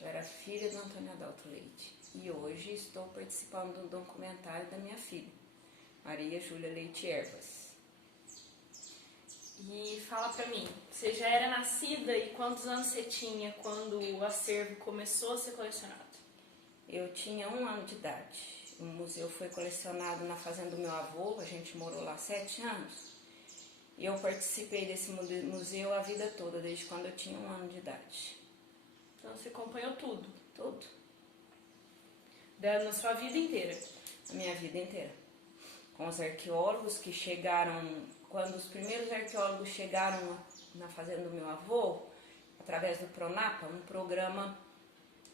Eu era filha do Antônio Adalto Leite e hoje estou participando do documentário da minha filha, Maria Júlia Leite Ervas. E fala pra mim, você já era nascida e quantos anos você tinha quando o acervo começou a ser colecionado? Eu tinha 1 ano de idade. O museu foi colecionado na fazenda do meu avô, a gente morou lá 7 anos. E eu participei desse museu a vida toda, desde quando eu tinha 1 ano de idade. Então você acompanhou tudo? Tudo. Na sua vida inteira? A minha vida inteira. Com os arqueólogos que chegaram, quando os primeiros arqueólogos chegaram na fazenda do meu avô, através do PRONAPA, um programa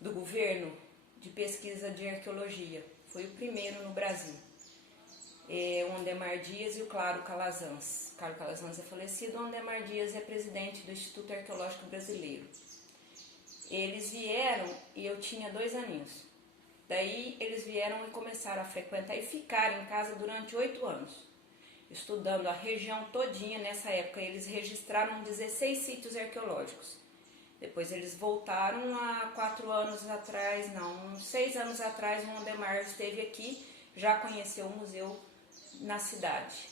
do governo de pesquisa de arqueologia. Foi o primeiro no Brasil. O Ondemar Dias e o Claro Calazans. Claro Calazans é falecido, o Ondemar Dias é presidente do Instituto Arqueológico Brasileiro. Eles vieram e eu tinha 2 aninhos. Daí eles vieram e começaram a frequentar e ficar em casa durante 8 anos, estudando a região todinha. Nessa época eles registraram 16 sítios arqueológicos. Depois eles voltaram há 4 anos atrás, não, 6 anos atrás, o Ondemar esteve aqui, já conheceu o museu na cidade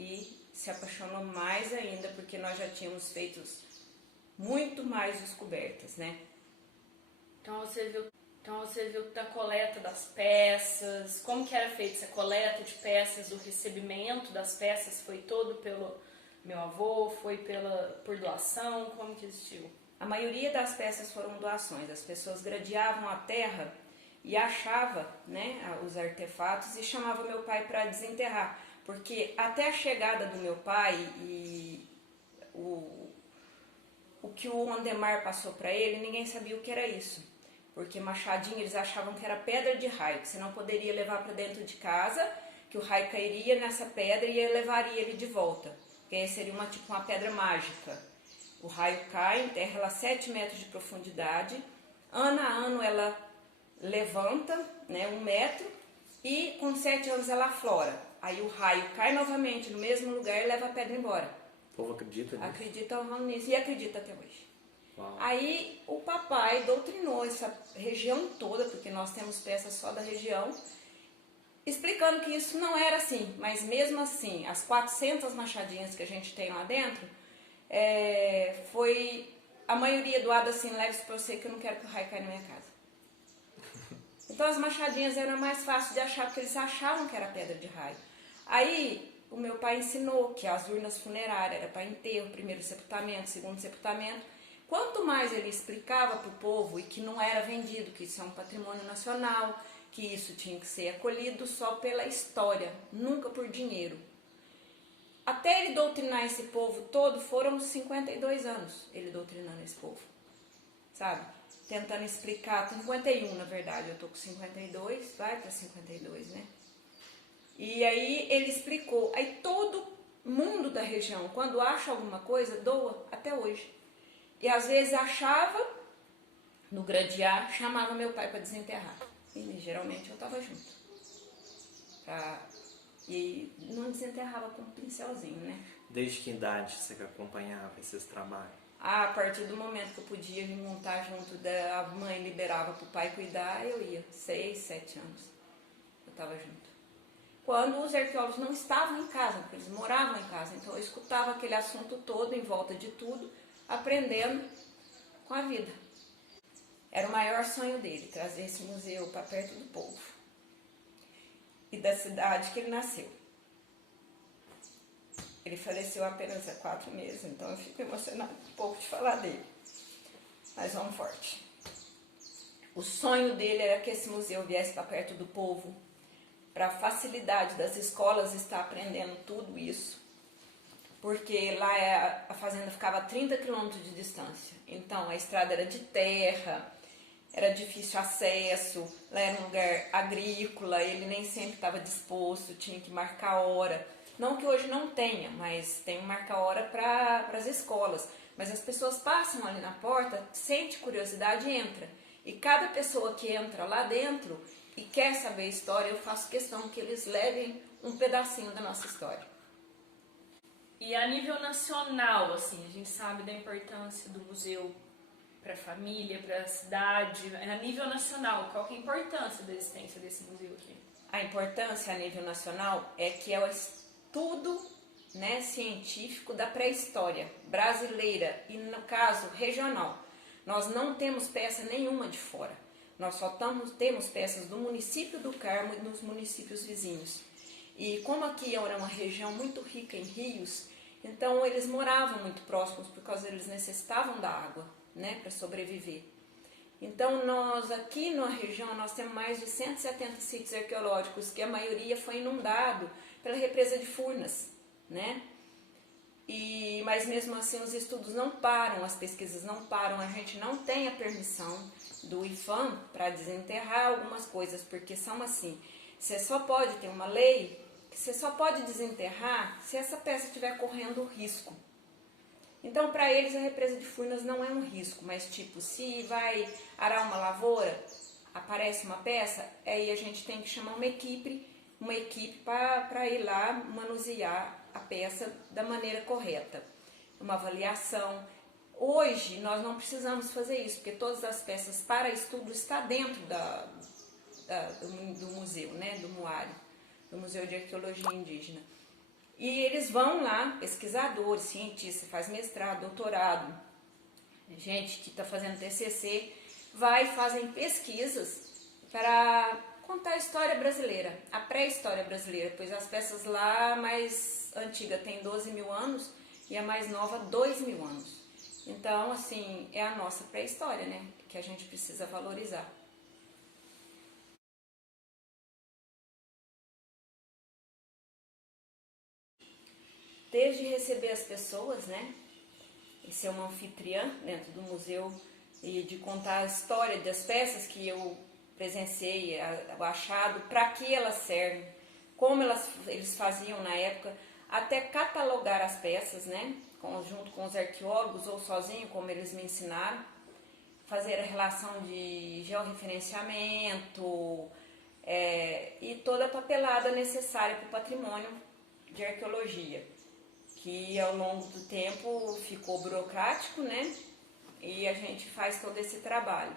e se apaixonou mais ainda porque nós já tínhamos feito muito mais descobertas, né? Então você viu da coleta das peças, como que era feita essa coleta de peças, o recebimento das peças foi todo pelo meu avô, foi por doação, como que existiu? A maioria das peças foram doações, as pessoas gradeavam a terra e achavam, né, os artefatos e chamavam meu pai para desenterrar, porque até a chegada do meu pai e o que o Ondemar passou para ele, ninguém sabia o que era isso. Porque machadinho eles achavam que era pedra de raio, que você não poderia levar para dentro de casa, que o raio cairia nessa pedra e levaria ele de volta. Que seria uma pedra mágica. O raio cai, enterra ela a 7 metros de profundidade, ano a ano ela levanta, né, 1 metro, e com 7 anos ela aflora. Aí o raio cai novamente no mesmo lugar e leva a pedra embora. O povo acredita nisso? Acredita nisso e acredita até hoje. Uau. Aí o papai doutrinou essa região toda, porque nós temos peças só da região, explicando que isso não era assim, mas mesmo assim, as 400 machadinhas que a gente tem lá dentro, foi a maioria doada assim, leve-se pra você que eu não quero que o raio caia na minha casa. Então as machadinhas eram mais fáceis de achar, porque eles achavam que era pedra de raio. Aí o meu pai ensinou que as urnas funerárias era para enterro, primeiro sepultamento, segundo sepultamento. Quanto mais ele explicava para o povo e que não era vendido, que isso é um patrimônio nacional, que isso tinha que ser acolhido só pela história, nunca por dinheiro. Até ele doutrinar esse povo todo, foram 52 anos ele doutrinando esse povo, sabe? Tentando explicar, 51 na verdade, eu tô com 52, vai para 52, né? E aí ele explicou, aí todo mundo da região, quando acha alguma coisa, doa, até hoje. E às vezes achava, no gradear, chamava meu pai para desenterrar. E geralmente eu estava junto. E não desenterrava com um pincelzinho, né? Desde que idade você acompanhava esses trabalhos? A partir do momento que eu podia me montar junto, a mãe liberava para o pai cuidar, eu ia. 6, 7 anos eu estava junto. Quando os arqueólogos não estavam em casa, porque eles moravam em casa, então eu escutava aquele assunto todo, em volta de tudo, aprendendo com a vida. Era o maior sonho dele, trazer esse museu para perto do povo e da cidade que ele nasceu. Ele faleceu apenas há 4 meses, então eu fico emocionada um pouco de falar dele. Mas vamos forte. O sonho dele era que esse museu viesse para perto do povo, para a facilidade das escolas estar aprendendo tudo isso. Porque lá a fazenda ficava a 30 quilômetros de distância, então a estrada era de terra, era difícil acesso, lá era um lugar agrícola, ele nem sempre estava disposto, tinha que marcar hora. Não que hoje não tenha, mas tem que marcar hora para as escolas. Mas as pessoas passam ali na porta, sente curiosidade e entra. E cada pessoa que entra lá dentro e quer saber a história, eu faço questão que eles levem um pedacinho da nossa história. E a nível nacional, assim, a gente sabe da importância do museu para a família, para a cidade, a nível nacional? Qual que é a importância da existência desse museu aqui? A importância a nível nacional é que é o estudo, né, científico da pré-história brasileira e, no caso, regional. Nós não temos peça nenhuma de fora. Nós só temos peças do município do Carmo e dos municípios vizinhos. E como aqui era uma região muito rica em rios, então eles moravam muito próximos por causa eles necessitavam da água, né, para sobreviver. Então nós aqui na região nós temos mais de 170 sítios arqueológicos que a maioria foi inundado pela represa de Furnas, né? Mas mesmo assim os estudos não param, as pesquisas não param, a gente não tem a permissão do IPHAM para desenterrar algumas coisas, porque são assim, você só pode ter uma lei que você só pode desenterrar se essa peça estiver correndo risco. Então para eles a represa de Furnas não é um risco, mas tipo, se vai arar uma lavoura, aparece uma peça, aí a gente tem que chamar uma equipe para ir lá manusear a peça da maneira correta, uma avaliação. Hoje nós não precisamos fazer isso, porque todas as peças para estudo estão dentro do museu, né, do MUARI, do Museu de Arqueologia Indígena. E eles vão lá, pesquisadores, cientistas, faz mestrado, doutorado, gente que está fazendo TCC, vai e fazem pesquisas para contar a história brasileira, a pré-história brasileira, pois as peças lá mais antiga tem 12 mil anos e a mais nova 2 mil anos. Então, assim, é a nossa pré-história, né, que a gente precisa valorizar. Desde receber as pessoas, né, e ser uma anfitriã dentro do museu e de contar a história das peças que eu presenciei, o achado, para que elas servem, como eles faziam na época, até catalogar as peças, né, junto com os arqueólogos ou sozinho, como eles me ensinaram, fazer a relação de georreferenciamento e toda a papelada necessária para o patrimônio de arqueologia, que ao longo do tempo ficou burocrático, né, e a gente faz todo esse trabalho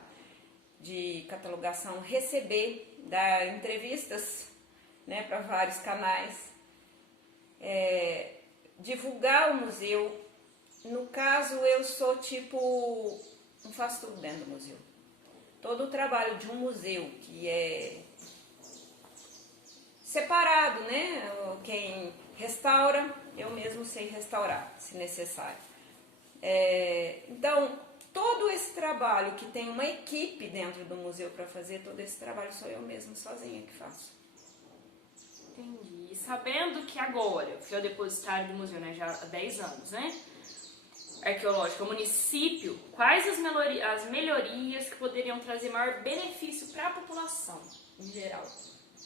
de catalogação, receber, dar entrevistas, né, para vários canais, divulgar o museu. No caso, eu sou tipo, não faço tudo dentro do museu. Todo o trabalho de um museu que é separado, né, quem restaura, eu mesmo sei restaurar, se necessário. Então, todo esse trabalho que tem uma equipe dentro do museu para fazer, todo esse trabalho sou eu mesmo sozinha que faço. Entendi. E sabendo que agora, o Fiel Depositário do museu, né, já há 10 anos, né, arqueológico, o município, quais as melhorias que poderiam trazer maior benefício para a população em geral?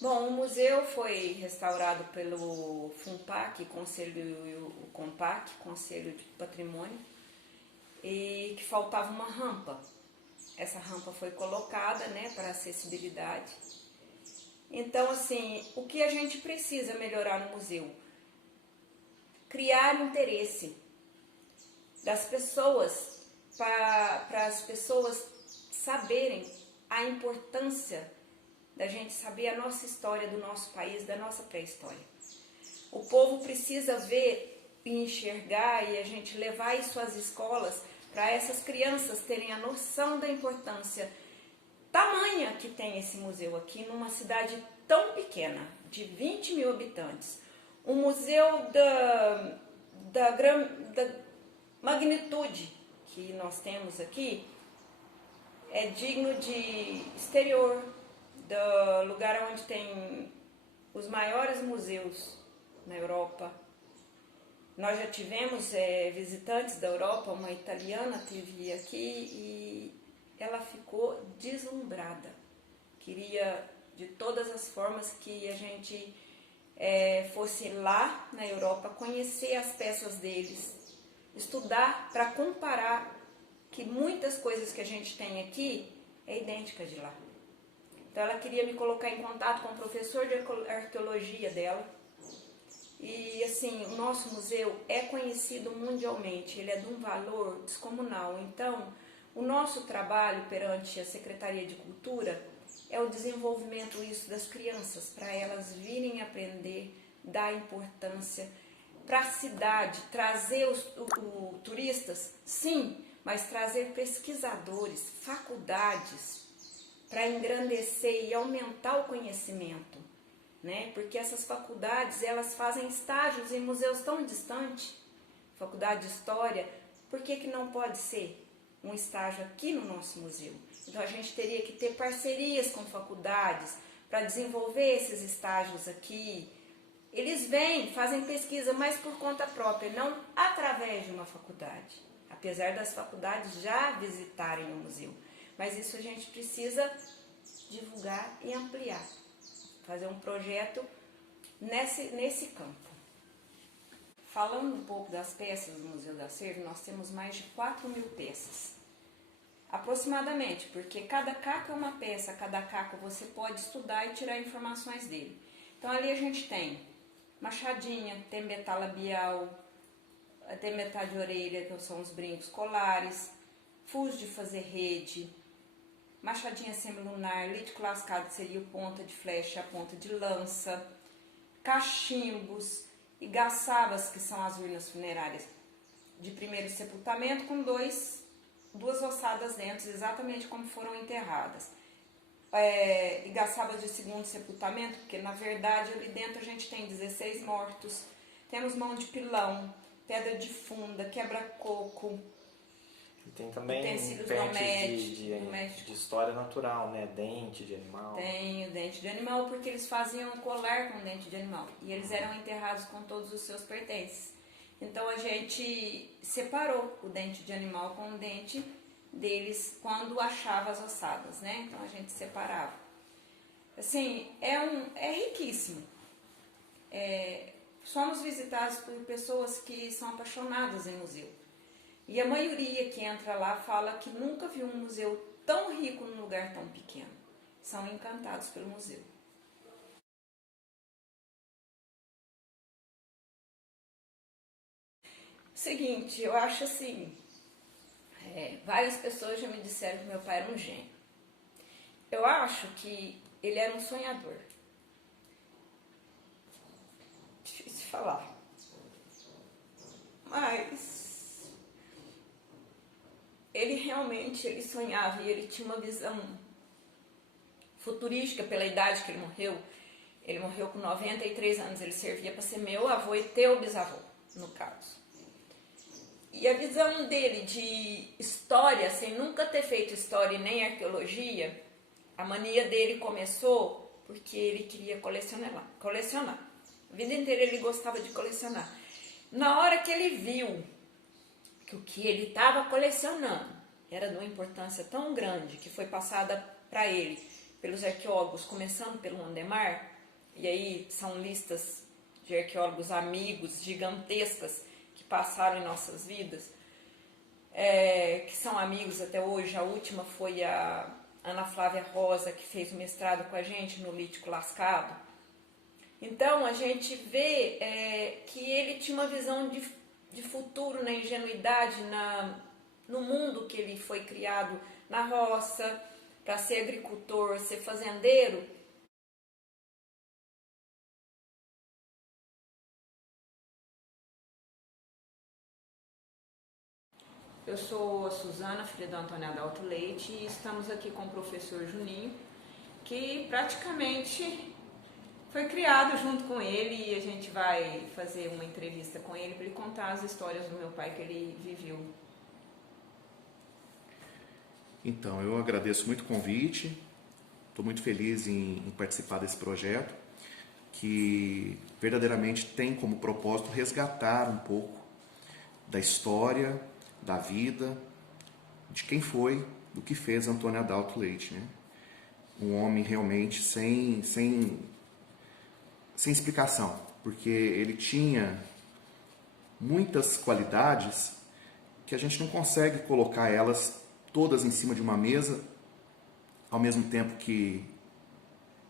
Bom, o museu foi restaurado pelo FUNPAC, o CONPAC, Conselho de Patrimônio, e que faltava uma rampa. Essa rampa foi colocada, né, para acessibilidade. Então, assim, o que a gente precisa melhorar no museu? Criar interesse das pessoas, para as pessoas saberem a importância da gente saber a nossa história do nosso país, da nossa pré-história. O povo precisa ver e enxergar e a gente levar isso às escolas para essas crianças terem a noção da importância tamanha que tem esse museu aqui numa cidade tão pequena, de 20 mil habitantes. Um museu da magnitude que nós temos aqui é digno de exterior, do lugar onde tem os maiores museus na Europa. Nós já tivemos visitantes da Europa, uma italiana teve aqui e ela ficou deslumbrada. Queria de todas as formas que a gente fosse lá na Europa, conhecer as peças deles, estudar para comparar que muitas coisas que a gente tem aqui é idêntica de lá. Então ela queria me colocar em contato com o professor de arqueologia dela. E assim, o nosso museu é conhecido mundialmente, ele é de um valor descomunal. Então, O nosso trabalho perante a Secretaria de Cultura é o desenvolvimento isso das crianças, para elas virem aprender, dar importância para a cidade, trazer os turistas, sim, mas trazer pesquisadores, faculdades, para engrandecer e aumentar o conhecimento, né? Porque essas faculdades, elas fazem estágios em museus tão distantes, faculdade de História, por que não pode ser um estágio aqui no nosso museu? Então a gente teria que ter parcerias com faculdades para desenvolver esses estágios aqui. Eles vêm, fazem pesquisa, mas por conta própria, não através de uma faculdade. Apesar das faculdades já visitarem o museu. Mas isso a gente precisa divulgar e ampliar. Fazer um projeto nesse campo. Falando um pouco das peças do Museu da Acervo, nós temos mais de 4.000 peças. Aproximadamente, porque cada caco é uma peça, cada caco você pode estudar e tirar informações dele. Então ali a gente tem machadinha, tembetá labial, tembetá de orelha, que são os brincos colares, fuz de fazer rede, machadinha semilunar, lítico lascado seria o ponta de flecha, a ponta de lança, cachimbos e gaçabas, que são as urnas funerárias de primeiro sepultamento, com duas ossadas dentro, exatamente como foram enterradas. E gaçabas de segundo sepultamento, porque na verdade ali dentro a gente tem 16 mortos, temos mão de pilão, pedra de funda, quebra-coco, E tem também utensílios de história natural, né? Dente de animal. Tem o dente de animal, porque eles faziam colar com dente de animal e eles eram enterrados com todos os seus pertences. Então a gente separou o dente de animal com o dente deles quando achava as ossadas, né? Então a gente separava. Assim, é riquíssimo. Somos visitados por pessoas que são apaixonadas em museu. E a maioria que entra lá fala que nunca viu um museu tão rico num lugar tão pequeno. São encantados pelo museu. Seguinte, eu acho assim, várias pessoas já me disseram que meu pai era um gênio. Eu acho que ele era um sonhador. Difícil falar. Mas ele realmente sonhava e ele tinha uma visão futurística pela idade que ele morreu. Ele morreu com 93 anos, ele servia para ser meu avô e teu bisavô, no caso. E a visão dele de história, sem nunca ter feito história e nem arqueologia, a mania dele começou porque ele queria colecionar. A vida inteira ele gostava de colecionar. Na hora que ele viu que o que ele estava colecionando era de uma importância tão grande que foi passada para ele pelos arqueólogos, começando pelo Ondemar, e aí são listas de arqueólogos amigos gigantescas que passaram em nossas vidas, que são amigos até hoje. A última foi a Ana Flávia Rosa, que fez o mestrado com a gente no lítico lascado. Então a gente vê que ele tinha uma visão de futuro, na ingenuidade, no mundo que ele foi criado na roça, para ser agricultor, ser fazendeiro. Eu sou a Suzana, filha do Antônio Adalto Leite, e estamos aqui com o professor Juninho, que praticamente foi criado junto com ele, e a gente vai fazer uma entrevista com ele para ele contar as histórias do meu pai que ele viveu. Então, eu agradeço muito o convite, estou muito feliz em participar desse projeto, que verdadeiramente tem como propósito resgatar um pouco da história, da vida, de quem foi, do que fez Antônio Adalto Leite, né? Um homem realmente sem explicação, porque ele tinha muitas qualidades que a gente não consegue colocar elas todas em cima de uma mesa, ao mesmo tempo que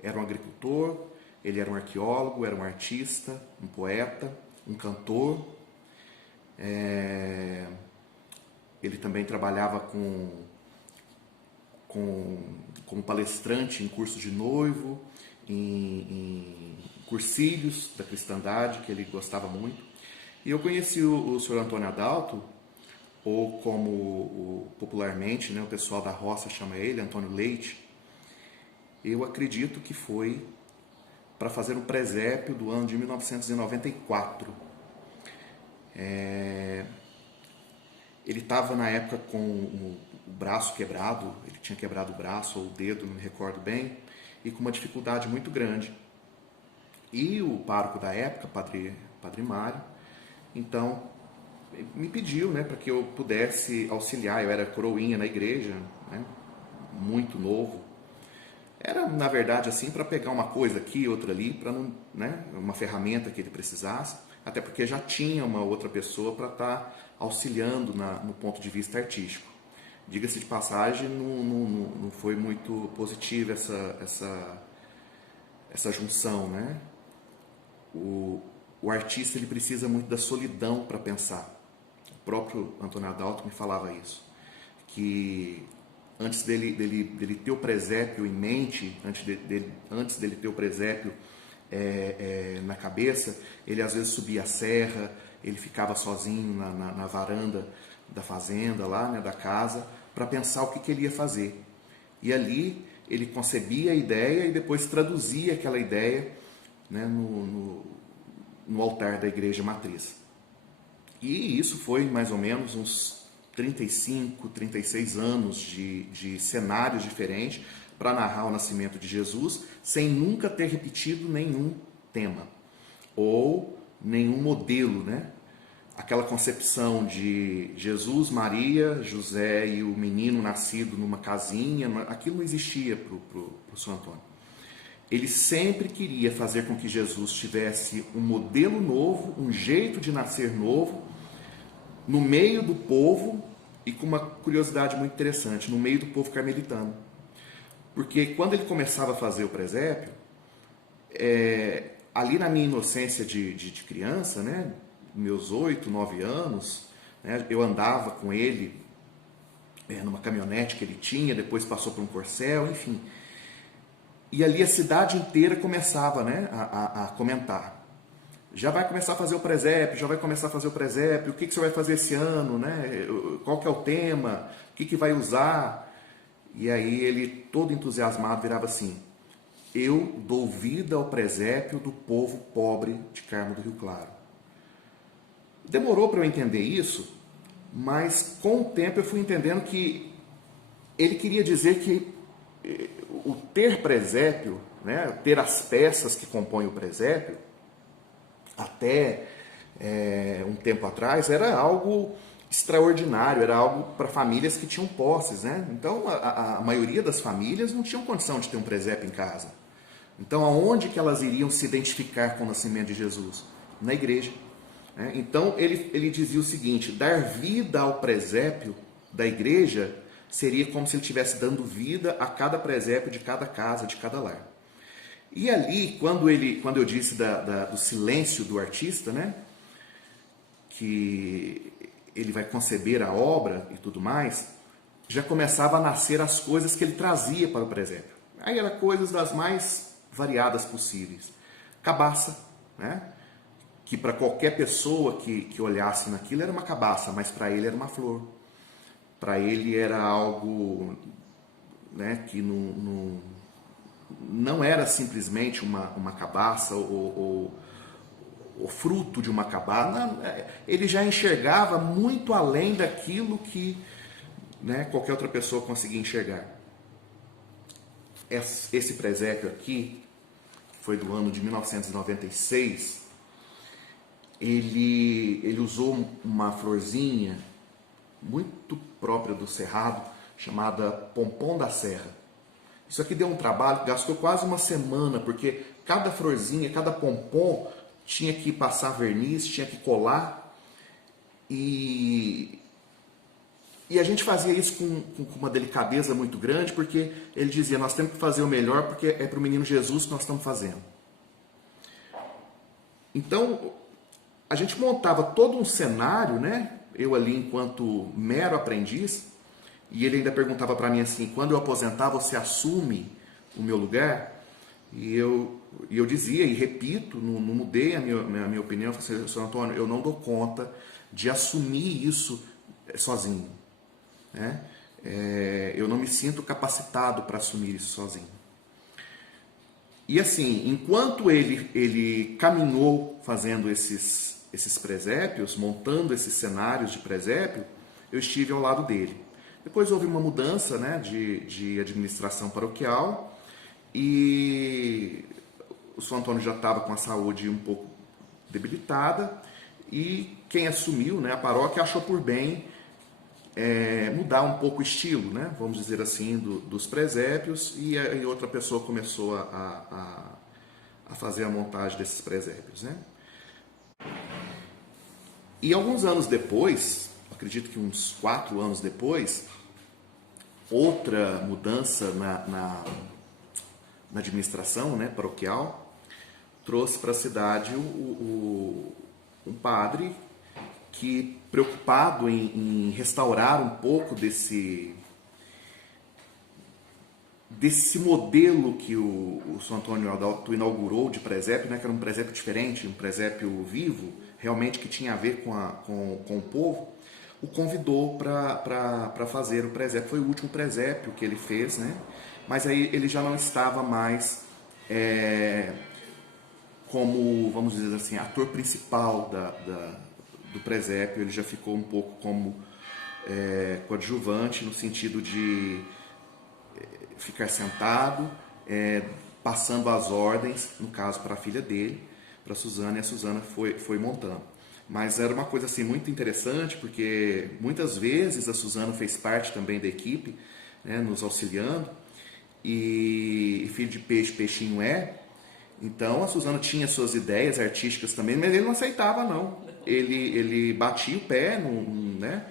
era um agricultor, ele era um arqueólogo, era um artista, um poeta, um cantor. Ele também trabalhava com como palestrante em cursos de noivo, em cursilhos da cristandade, que ele gostava muito. E eu conheci o Sr. Antônio Adalto, ou como popularmente, né, o pessoal da roça chama ele, Antônio Leite. Eu acredito que foi para fazer um presépio do ano de 1994. Ele estava na época com o braço quebrado, ele tinha quebrado o braço ou o dedo, não me recordo bem, e com uma dificuldade muito grande. E o pároco da época, Padre Mário, então me pediu, né, para que eu pudesse auxiliar. Eu era coroinha na igreja, né, muito novo. Era, na verdade, assim, para pegar uma coisa aqui, outra ali, para não, né, uma ferramenta que ele precisasse, até porque já tinha uma outra pessoa para estar auxiliando no ponto de vista artístico. Diga-se de passagem, não foi muito positiva essa junção, né? O artista, ele precisa muito da solidão para pensar. O próprio Antônio Adalto me falava isso, que antes dele ter o presépio em mente, antes dele ter o presépio na cabeça, ele às vezes subia a serra, ele ficava sozinho na varanda da fazenda, lá, né, da casa, para pensar o que ele ia fazer. E ali ele concebia a ideia e depois traduzia aquela ideia, né, no altar da igreja matriz. E isso foi mais ou menos uns 35, 36 anos de cenários diferentes para narrar o nascimento de Jesus, sem nunca ter repetido nenhum tema ou nenhum modelo, né? Aquela concepção de Jesus, Maria, José e o menino nascido numa casinha, aquilo não existia para o São Antônio. Ele sempre queria fazer com que Jesus tivesse um modelo novo, um jeito de nascer novo, no meio do povo, e com uma curiosidade muito interessante, no meio do povo carmelitano. Porque quando ele começava a fazer o presépio, ali na minha inocência de criança, né, meus 8, 9 anos, né, eu andava com ele numa caminhonete que ele tinha, depois passou por um corcel, enfim. E ali a cidade inteira começava, né, a comentar. Já vai começar a fazer o presépio, o que você vai fazer esse ano, né? Qual que é o tema, o que vai usar. E aí ele, todo entusiasmado, virava assim: eu dou vida ao presépio do povo pobre de Carmo do Rio Claro. Demorou para eu entender isso, mas com o tempo eu fui entendendo que ele queria dizer que o ter presépio, né, ter as peças que compõem o presépio, até um tempo atrás, era algo extraordinário, era algo para famílias que tinham posses, né? Então a maioria das famílias não tinham condição de ter um presépio em casa. Então aonde que elas iriam se identificar com o nascimento de Jesus? Na igreja. Né? Então ele dizia o seguinte: dar vida ao presépio da igreja seria como se ele estivesse dando vida a cada presépio de cada casa, de cada lar. E ali, quando eu disse do silêncio do artista, né, que ele vai conceber a obra e tudo mais, já começava a nascer as coisas que ele trazia para o presépio. Aí eram coisas das mais variadas possíveis. Cabaça, né, que para qualquer pessoa que olhasse naquilo era uma cabaça, mas para ele era uma flor. Para ele era algo, né, que não era simplesmente uma cabaça ou fruto de uma cabaça. Ele já enxergava muito além daquilo que, né, qualquer outra pessoa conseguia enxergar. Esse presépio aqui, que foi do ano de 1996, ele usou uma florzinha muito própria do Cerrado, chamada Pompom da Serra. Isso aqui deu um trabalho, gastou quase uma semana, porque cada florzinha, cada pompom tinha que passar verniz, tinha que colar. E a gente fazia isso com uma delicadeza muito grande, porque ele dizia: nós temos que fazer o melhor, porque é para o menino Jesus que nós estamos fazendo. Então, a gente montava todo um cenário, né? Eu ali, enquanto mero aprendiz, E ele ainda perguntava para mim assim, quando eu aposentar, você assume o meu lugar? E eu dizia, e repito, não mudei a minha opinião, eu falei assim, Sr. Antônio, eu não dou conta de assumir isso sozinho. Né? Eu não me sinto capacitado para assumir isso sozinho. E assim, enquanto ele caminhou fazendo esses presépios, montando esses cenários de presépio, eu estive ao lado dele. Depois houve uma mudança, né, de administração paroquial e o São Antônio já estava com a saúde um pouco debilitada e quem assumiu, né, a paróquia achou por bem mudar um pouco o estilo, né, vamos dizer assim, dos presépios e outra pessoa começou a fazer a montagem desses presépios. Né? E alguns anos depois, acredito que uns 4 anos depois, outra mudança na administração, né, paroquial, trouxe para a cidade um padre que, preocupado em restaurar um pouco desse modelo que o São Antônio Adalto inaugurou de presépio, né, que era um presépio diferente, um presépio vivo, realmente que tinha a ver com o povo, o convidou para fazer o presépio. Foi o último presépio que ele fez, né? Mas aí ele já não estava mais como, vamos dizer assim, ator principal do presépio, ele já ficou um pouco como coadjuvante, no sentido de ficar sentado, passando as ordens, no caso para a filha dele, para a Suzana, e a Suzana foi montando. Mas era uma coisa assim muito interessante, porque muitas vezes a Suzana fez parte também da equipe, né, nos auxiliando, e filho de peixe, peixinho é. Então a Suzana tinha suas ideias artísticas também, mas ele não aceitava não. Ele batia o pé, né?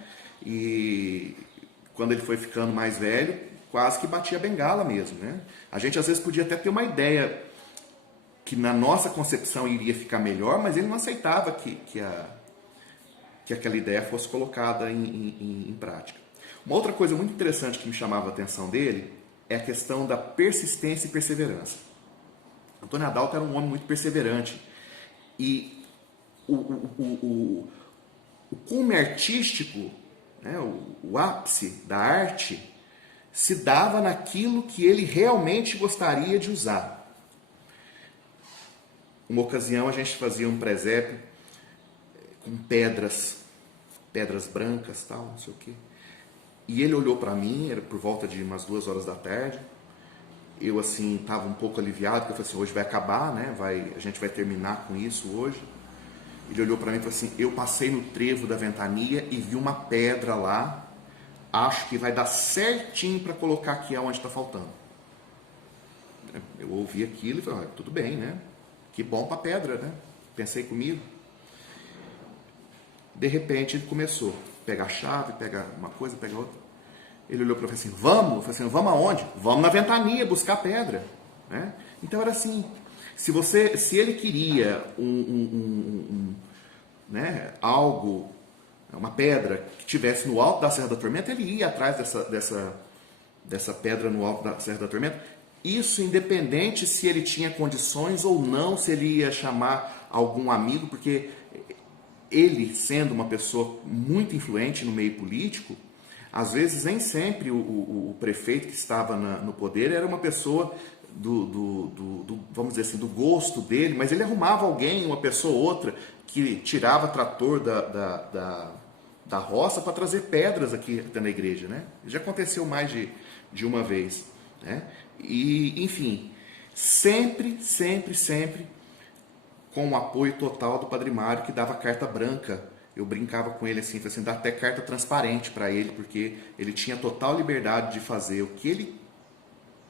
E quando ele foi ficando mais velho, quase que batia a bengala mesmo, né? A gente às vezes podia até ter uma ideia que na nossa concepção iria ficar melhor, mas ele não aceitava que aquela ideia fosse colocada em prática. Uma outra coisa muito interessante que me chamava a atenção dele é a questão da persistência e perseverança. Antônio Adalto era um homem muito perseverante e o cume artístico, né, o ápice da arte, se dava naquilo que ele realmente gostaria de usar. Uma ocasião a gente fazia um presépio com pedras brancas, tal, não sei o quê. E ele olhou para mim, era por volta de umas 2 horas da tarde. Eu assim estava um pouco aliviado, porque eu falei assim, hoje vai acabar, né? A gente vai terminar com isso hoje. Ele olhou para mim e falou assim, eu passei no trevo da ventania e vi uma pedra lá, acho que vai dar certinho para colocar aqui onde está faltando. Eu ouvi aquilo e falei, tudo bem, né? Que bom para pedra, né? Pensei comigo. De repente ele começou a pegar a chave, pegar uma coisa, pegar outra. Ele olhou para mim e falou assim, vamos? Eu falei assim, vamos aonde? Vamos na ventania buscar pedra. Né? Então era assim, se ele queria né, algo, uma pedra que estivesse no alto da Serra da Tormenta, ele ia atrás dessa pedra no alto da Serra da Tormenta. Isso independente se ele tinha condições ou não, se ele ia chamar algum amigo, porque ele, sendo uma pessoa muito influente no meio político, às vezes nem sempre o prefeito que estava no poder era uma pessoa vamos dizer assim, do gosto dele, mas ele arrumava alguém, uma pessoa ou outra, que tirava trator da roça para trazer pedras aqui até na igreja. Né? Já aconteceu mais de uma vez. Né? E, enfim, sempre com o apoio total do Padre Mário, que dava carta branca. Eu brincava com ele assim, dá até carta transparente para ele, porque ele tinha total liberdade de fazer o que ele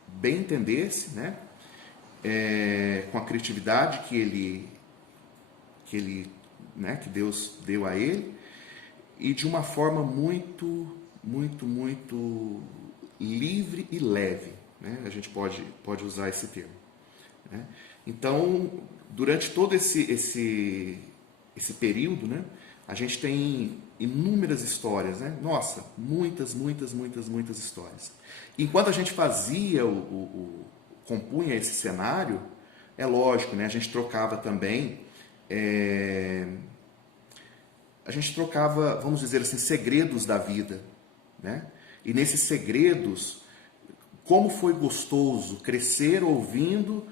bem entendesse, né? Com a criatividade que Deus deu a ele, e de uma forma muito livre e leve, né? A gente pode usar esse termo. Né? Então, durante todo esse período, né, a gente tem inúmeras histórias, né? Nossa, muitas histórias. Enquanto a gente fazia, compunha esse cenário, é lógico, né? A gente trocava também, vamos dizer assim, segredos da vida, né? E nesses segredos, como foi gostoso crescer ouvindo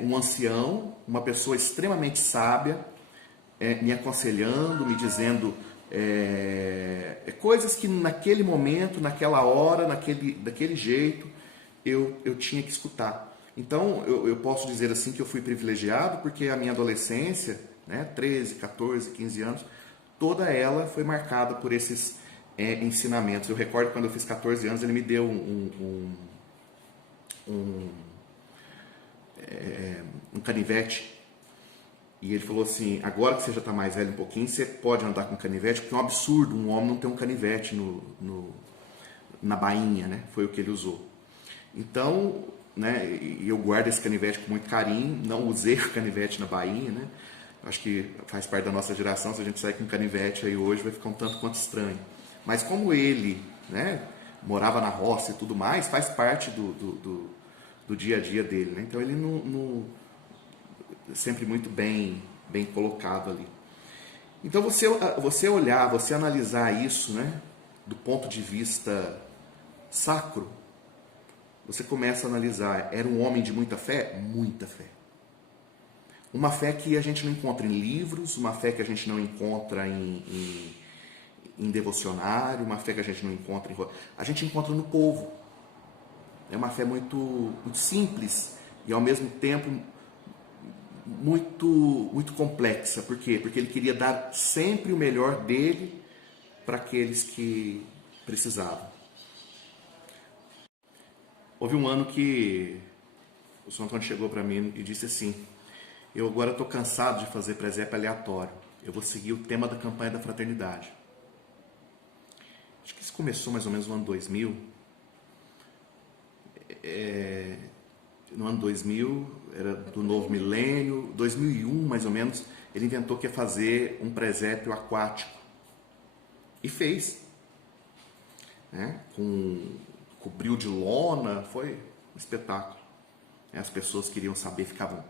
um ancião, uma pessoa extremamente sábia, me aconselhando, me dizendo coisas que naquele momento, naquela hora, daquele jeito, eu tinha que escutar. Então, eu posso dizer assim que eu fui privilegiado porque a minha adolescência, né, 13, 14, 15 anos, toda ela foi marcada por esses ensinamentos. Eu recordo quando eu fiz 14 anos, ele me deu um canivete. E ele falou assim, agora que você já está mais velho um pouquinho, você pode andar com canivete, porque é um absurdo um homem não ter um canivete na bainha, né? Foi o que ele usou. Então, né, eu guardo esse canivete com muito carinho, não usei o canivete na bainha, né? Acho que faz parte da nossa geração, se a gente sair com canivete aí hoje vai ficar um tanto quanto estranho. Mas como ele, né, morava na roça e tudo mais, faz parte do dia a dia dele, né? Então ele sempre muito bem colocado ali. Então você olhar, você analisar isso, né, do ponto de vista sacro, você começa a analisar, era um homem de muita fé? Muita fé. Uma fé que a gente não encontra em livros, uma fé que a gente não encontra em devocionário, uma fé que a gente não encontra a gente encontra no povo. É uma fé muito simples e ao mesmo tempo muito complexa. Por quê? Porque ele queria dar sempre o melhor dele para aqueles que precisavam. Houve um ano que o São Antônio chegou para mim e disse assim, eu agora estou cansado de fazer presépio aleatório, eu vou seguir o tema da campanha da fraternidade. Acho que isso começou mais ou menos no ano 2000. No ano 2000, era do novo milênio, 2001 mais ou menos, ele inventou que ia fazer um presépio aquático. E fez. Né? Cobriu de lona, foi um espetáculo. As pessoas queriam saber, ficavam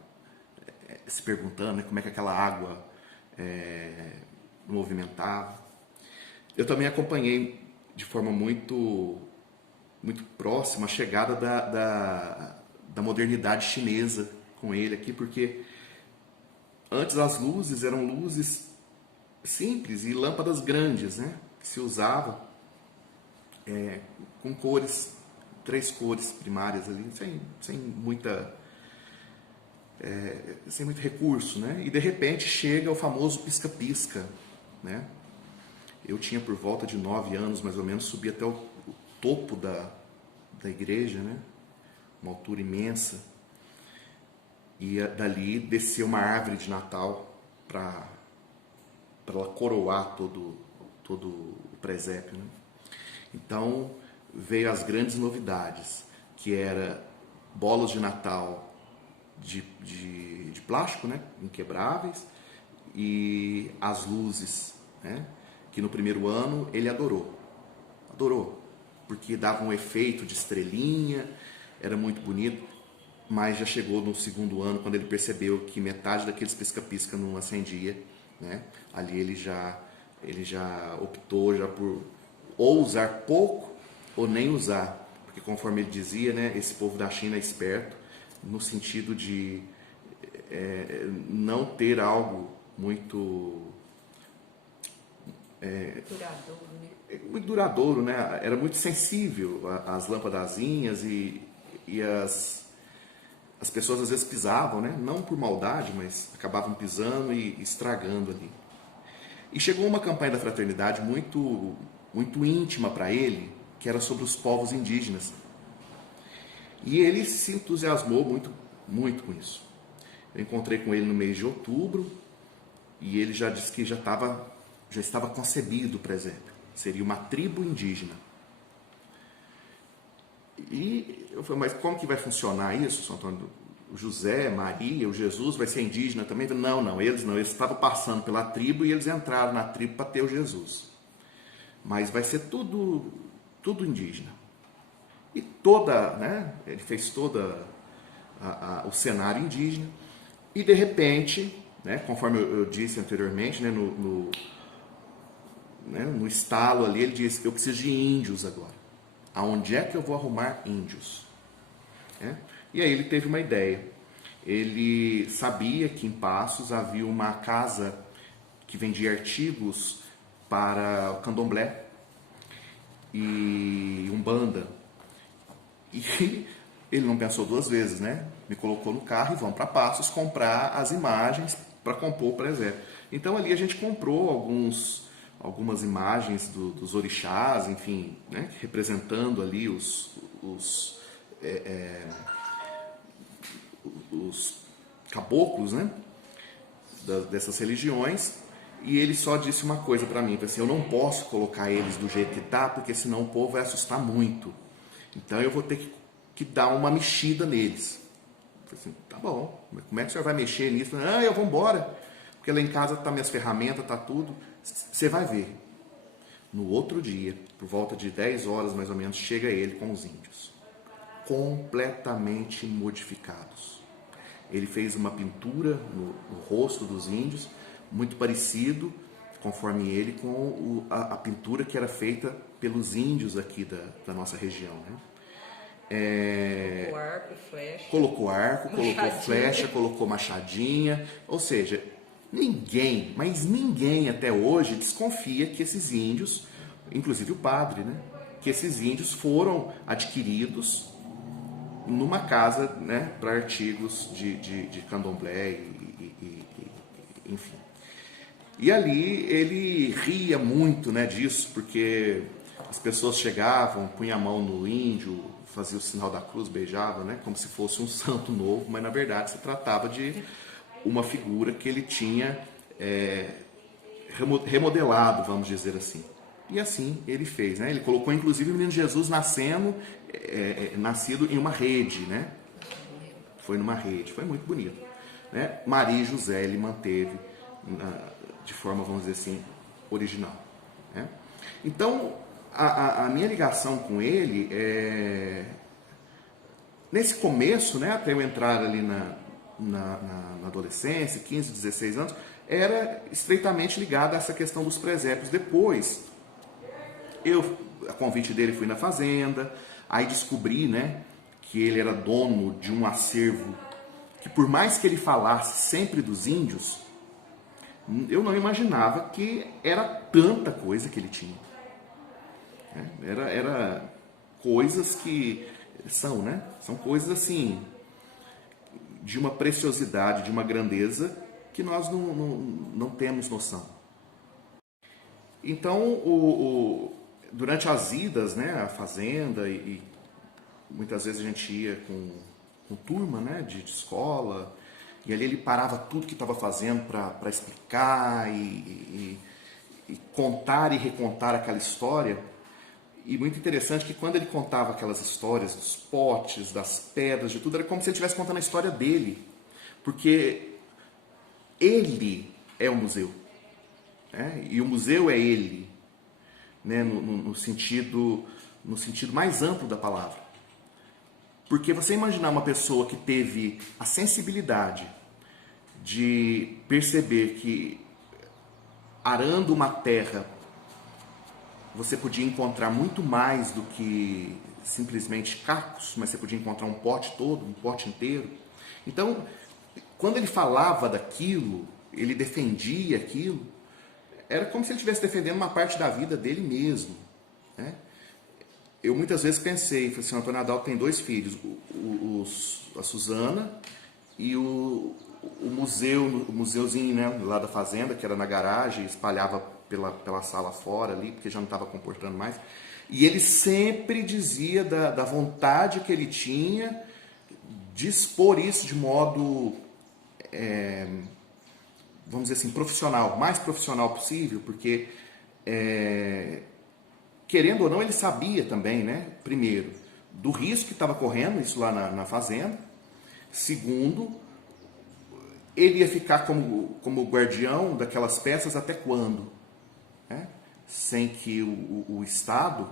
se perguntando, né, como é que aquela água movimentava. Eu também acompanhei de forma muito próxima a chegada da modernidade chinesa com ele aqui, porque antes as luzes eram luzes simples e lâmpadas grandes, né, que se usavam com cores, 3 cores primárias ali, sem muito recurso, né? E de repente chega o famoso pisca-pisca, né? Eu tinha por volta de 9 anos, mais ou menos, subi até o topo da igreja, né? Uma altura imensa, e dali desceu uma árvore de Natal para ela coroar todo o presépio, né? Então veio as grandes novidades, que era bolas de Natal de plástico, né, inquebráveis, e as luzes, né, que no primeiro ano ele adorou, porque dava um efeito de estrelinha, era muito bonito, mas já chegou no segundo ano, quando ele percebeu que metade daqueles pisca-pisca não acendia, né, ali ele já optou por ou usar pouco ou nem usar, porque conforme ele dizia, né, esse povo da China é esperto no sentido de não ter algo muito muito duradouro, né? Era muito sensível às lâmpadazinhas e as pessoas às vezes pisavam, né? Não por maldade, mas acabavam pisando e estragando ali. E chegou uma campanha da fraternidade muito íntima para ele, que era sobre os povos indígenas. E ele se entusiasmou muito com isso. Eu encontrei com ele no mês de outubro e ele já disse que já estava concebido o presépio. Seria uma tribo indígena. E eu falei, mas como que vai funcionar isso, São Antônio? o José, Maria, o Jesus vai ser indígena também? Não, eles estavam passando pela tribo e eles entraram na tribo para ter o Jesus. Mas vai ser tudo indígena. E ele fez toda o cenário indígena. E de repente, né, conforme eu disse anteriormente, né, no estalo ali, ele disse: eu preciso de índios agora. Aonde é que eu vou arrumar índios? E aí ele teve uma ideia. Ele sabia que em Passos havia uma casa que vendia artigos para o candomblé e umbanda. E ele não pensou duas vezes, né? Me colocou no carro e vamos para Passos comprar as imagens para compor o presépio. Então ali a gente comprou algumas imagens dos orixás, enfim, né? Representando ali os caboclos, né? Dessas religiões. E ele só disse uma coisa para mim, assim: eu não posso colocar eles do jeito que tá, porque senão o povo vai assustar muito. Então eu vou ter que dar uma mexida neles. Eu falei assim: tá bom, mas como é que o senhor vai mexer nisso? Eu vou embora, porque lá em casa tá minhas ferramentas, tá tudo. Você vai ver. No outro dia, por volta de 10 horas mais ou menos, chega ele com os índios, completamente modificados. Ele fez uma pintura no rosto dos índios, muito parecido, conforme ele, com a pintura que era feita pelos índios aqui da nossa região, né? Colocou arco, colocou flecha, colocou machadinha, ou seja, mas ninguém até hoje desconfia que esses índios, inclusive o padre, né, que esses índios foram adquiridos numa casa, né, para artigos de candomblé, enfim. E ali ele ria muito, né, disso, porque as pessoas chegavam, punham a mão no índio, fazia o sinal da cruz, beijava, né, como se fosse um santo novo, mas na verdade se tratava de uma figura que ele tinha remodelado, vamos dizer assim. E assim ele fez, né? Ele colocou inclusive o menino Jesus nascido em uma rede, né? Foi numa rede, foi muito bonito, né? Maria e José ele manteve de forma, vamos dizer assim, original, né? Então a minha ligação com ele nesse começo, né, até eu entrar ali na adolescência, 15, 16 anos, era estreitamente ligada a essa questão dos presépios. Depois, a convite dele, fui na fazenda, aí descobri, né, que ele era dono de um acervo que, por mais que ele falasse sempre dos índios, eu não imaginava que era tanta coisa que ele tinha. Era coisas que são, né? São coisas assim, de uma preciosidade, de uma grandeza que nós não temos noção. Então, durante as idas, né, à fazenda, e muitas vezes a gente ia com turma, né, de escola, e ali ele parava tudo que estava fazendo para explicar e contar e recontar aquela história. E muito interessante que quando ele contava aquelas histórias dos potes, das pedras, de tudo, era como se ele estivesse contando a história dele. Porque ele é o museu, né? E o museu é ele, né? no sentido mais amplo da palavra. Porque você imaginar uma pessoa que teve a sensibilidade de perceber que arando uma terra você podia encontrar muito mais do que simplesmente cacos, mas você podia encontrar um pote todo, um pote inteiro. Então, quando ele falava daquilo, ele defendia aquilo, era como se ele estivesse defendendo uma parte da vida dele mesmo, né? Eu muitas vezes pensei, falei assim: o Antônio Adalto tem 2 filhos, a Suzana e o museuzinho, né, lá da fazenda, que era na garagem, espalhava pela sala fora ali, porque já não estava comportando mais. E ele sempre dizia da vontade que ele tinha de expor isso de modo, vamos dizer assim, profissional, mais profissional possível, porque, querendo ou não, ele sabia também, né, primeiro, do risco que estava correndo, isso lá na fazenda, Segundo, ele ia ficar como guardião daquelas peças até quando? Né? Sem que o Estado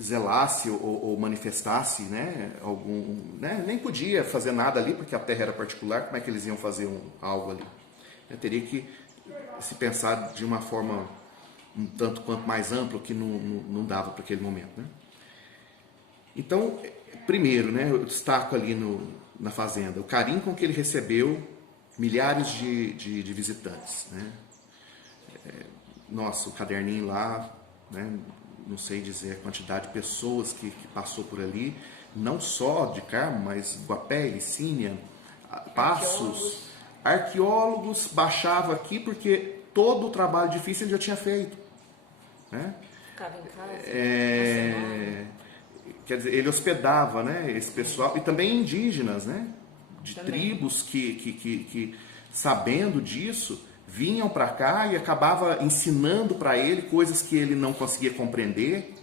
zelasse ou manifestasse, né, algum, né, nem podia fazer nada ali porque a terra era particular. Como é que eles iam fazer algo ali? Teria que se pensar de uma forma um tanto quanto mais ampla, que não dava para aquele momento, né? Então, primeiro, né, eu destaco ali na fazenda o carinho com que ele recebeu milhares de visitantes, né? Nossa, o caderninho lá, né, não sei dizer a quantidade de pessoas que passou por ali, não só de Carmo, mas Guapé, Licínia, Passos, arqueólogos baixavam aqui porque todo o trabalho difícil ele já tinha feito, né? Ficava em casa. Quer dizer, ele hospedava, né, esse pessoal, e também indígenas, né, de também. tribos que sabendo disso, vinham para cá e acabava ensinando para ele coisas que ele não conseguia compreender.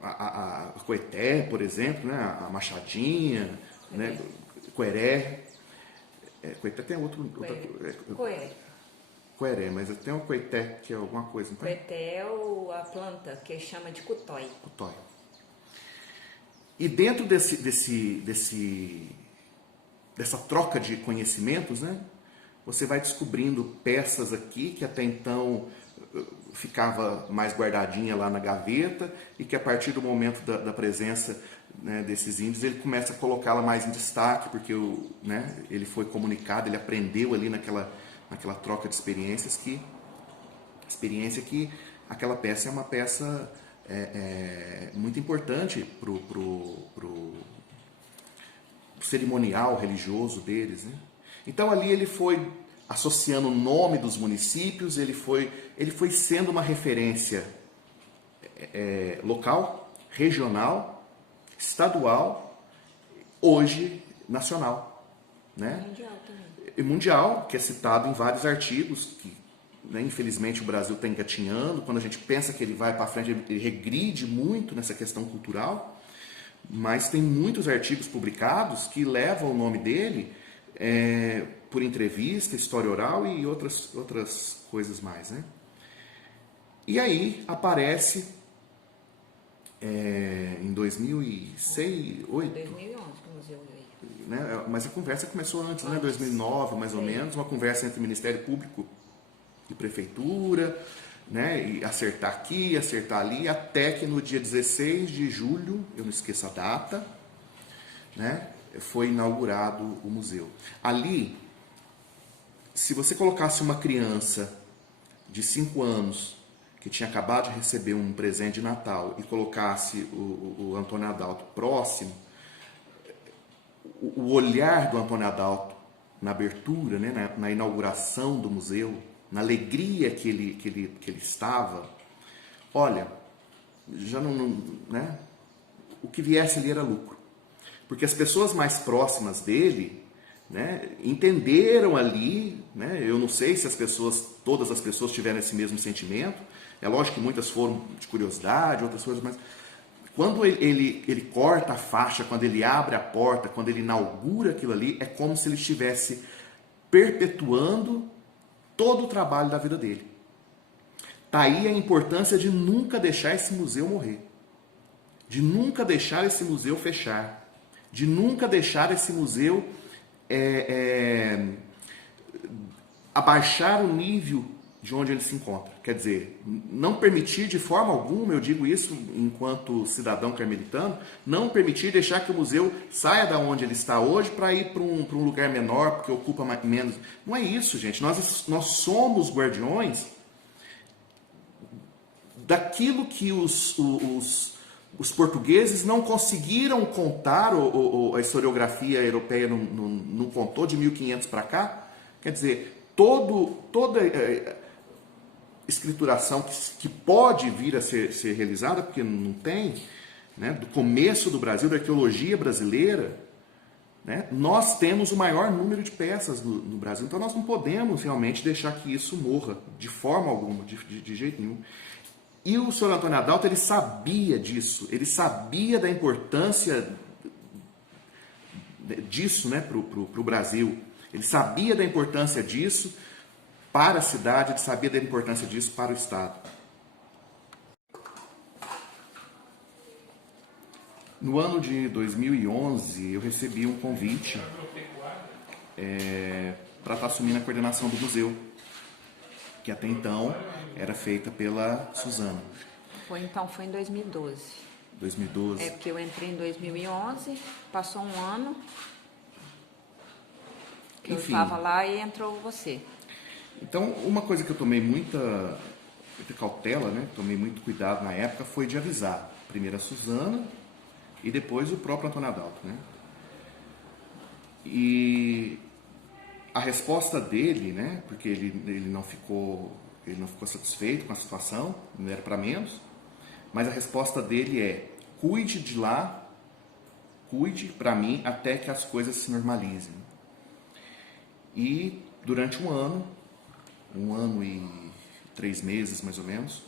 A Coeté, por exemplo, né, a Machadinha, né, Coeré. Coeté tem Coeré, mas tem um Coeté, que é alguma coisa. Então? Coeté é a planta que chama de cutói. Cutói. E dentro dessa troca de conhecimentos, né, você vai descobrindo peças aqui que até então ficava mais guardadinha lá na gaveta e que a partir do momento da presença, né, desses índios, ele começa a colocá-la mais em destaque, porque né, ele foi comunicado, ele aprendeu ali naquela troca de experiência que aquela peça é uma peça muito importante para o cerimonial religioso deles, né? Então ali ele foi associando o nome dos municípios, ele foi sendo uma referência local, regional, estadual, hoje nacional, né? Mundial também. E mundial, que é citado em vários artigos, que, né, infelizmente o Brasil está engatinhando. Quando a gente pensa que ele vai para frente, ele regride muito nessa questão cultural, mas tem muitos artigos publicados que levam o nome dele por entrevista, história oral e outras coisas mais, né? E aí aparece em 2006, 2008, 2011 que o museu veio. né? Mas a conversa começou antes, né? 2009 mais ou menos, uma conversa entre o Ministério Público e Prefeitura, né? E acertar aqui, acertar ali, até que no dia 16 de julho, eu não esqueço a data, né, foi inaugurado o museu. Ali, se você colocasse uma criança de 5 anos que tinha acabado de receber um presente de Natal e colocasse o Antônio Adalto próximo, o olhar do Antônio Adalto na abertura, né, na inauguração do museu, na alegria que ele estava, olha, já né, o que viesse ali era lucro. Porque as pessoas mais próximas dele, né, entenderam ali, né, eu não sei se todas as pessoas tiveram esse mesmo sentimento, é lógico que muitas foram de curiosidade, outras coisas, mas quando ele corta a faixa, quando ele abre a porta, quando ele inaugura aquilo ali, é como se ele estivesse perpetuando todo o trabalho da vida dele. Tá aí a importância de nunca deixar esse museu morrer, de nunca deixar esse museu fechar, de nunca deixar esse museu abaixar o nível de onde ele se encontra. Quer dizer, não permitir de forma alguma, eu digo isso enquanto cidadão carmelitano, não permitir deixar que o museu saia da onde ele está hoje para ir para um lugar menor, porque ocupa menos. Não é isso, gente. Nós somos guardiões daquilo que os portugueses não conseguiram contar, a historiografia europeia não contou de 1500 para cá. Quer dizer, toda escrituração que pode vir a ser realizada, porque não tem, né, do começo do Brasil, da arqueologia brasileira, né, nós temos o maior número de peças no Brasil. Então nós não podemos realmente deixar que isso morra de forma alguma, de jeito nenhum. E o senhor Antônio Adalto, ele sabia disso, ele sabia da importância disso, né, para o Brasil. Ele sabia da importância disso para a cidade, ele sabia da importância disso para o Estado. No ano de 2011, eu recebi um convite para estar assumindo a coordenação do museu, que até então era feita pela Suzana. Foi em 2012. 2012. É porque eu entrei em 2011, passou um ano, que eu estava lá e entrou você. Então, uma coisa que eu tomei muita cautela, né? Tomei muito cuidado na época, foi de avisar primeiro a Suzana e depois o próprio Antônio Adalto, né? E a resposta dele, né? Porque ele não ficou satisfeito com a situação, não era para menos, mas a resposta dele é: cuide de lá, cuide para mim até que as coisas se normalizem. E durante um ano e 3 meses mais ou menos,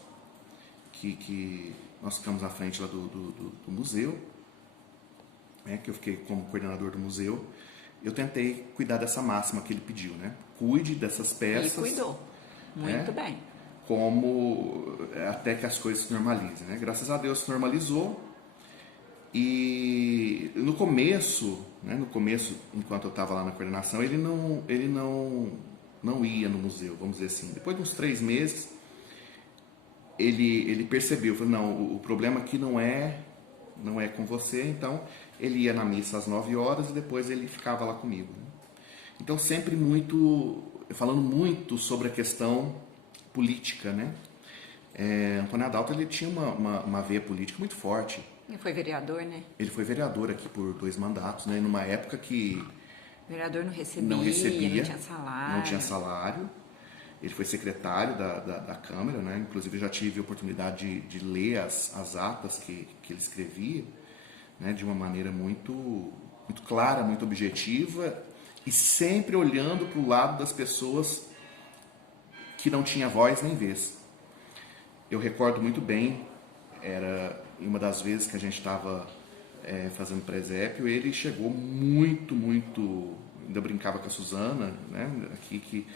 que nós ficamos à frente lá do museu, né, que eu fiquei como coordenador do museu, eu tentei cuidar dessa máxima que ele pediu, né? Cuide dessas peças. E cuidou, muito bem. Como até que as coisas se normalizem, né? Graças a Deus se normalizou. E no começo, enquanto eu estava lá na coordenação, ele não ia no museu, vamos dizer assim. Depois de uns 3 meses, ele percebeu, falou: não, o problema aqui não é com você. Então ele ia na missa às 9 horas e depois ele ficava lá comigo, né? Então sempre falando muito sobre a questão política, né? Antônio Adalto, ele tinha uma veia política muito forte. Ele foi vereador, né? Ele foi vereador aqui por 2 mandatos, né? Numa época que O vereador não recebia, não tinha salário. Não tinha salário. Ele foi secretário da Câmara, né? Inclusive eu já tive a oportunidade de ler as atas que ele escrevia, né? De uma maneira muito, muito clara, muito objetiva, e sempre olhando para o lado das pessoas que não tinha voz nem vez. Eu recordo muito bem, era uma das vezes que a gente estava fazendo presépio, ele chegou muito, ainda brincava com a Suzana, né? Aqui que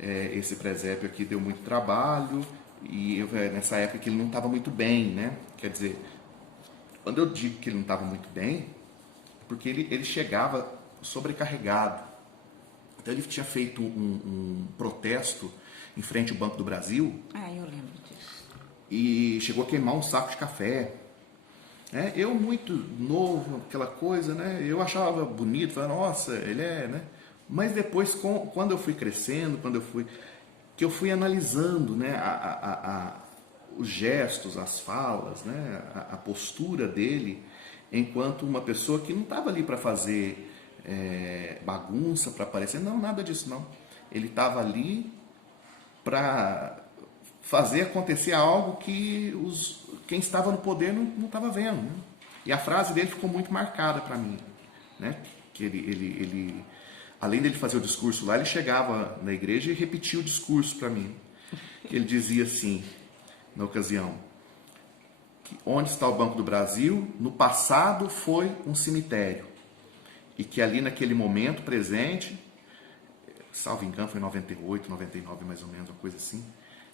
esse presépio aqui deu muito trabalho, e nessa época que ele não estava muito bem, né? Quer dizer, quando eu digo que ele não estava muito bem, porque ele chegava sobrecarregado. Então ele tinha feito um protesto em frente ao Banco do Brasil. Eu lembro disso. E chegou a queimar um saco de café. Eu muito novo, aquela coisa, né? Eu achava bonito, falava: nossa, ele né? Mas depois, quando eu fui crescendo, que eu fui analisando, né, os gestos, as falas, né, a postura dele, enquanto uma pessoa que não estava ali para fazer bagunça, para aparecer, não, nada disso não. Ele estava ali para fazer acontecer algo que quem estava no poder não estava vendo, né? E a frase dele ficou muito marcada para mim, né? Que ele, além dele fazer o discurso lá, ele chegava na igreja e repetia o discurso para mim. Ele dizia assim, na ocasião: que onde está o Banco do Brasil, no passado foi um cemitério, e que ali naquele momento presente, salvo engano foi 98, 99 mais ou menos, uma coisa assim,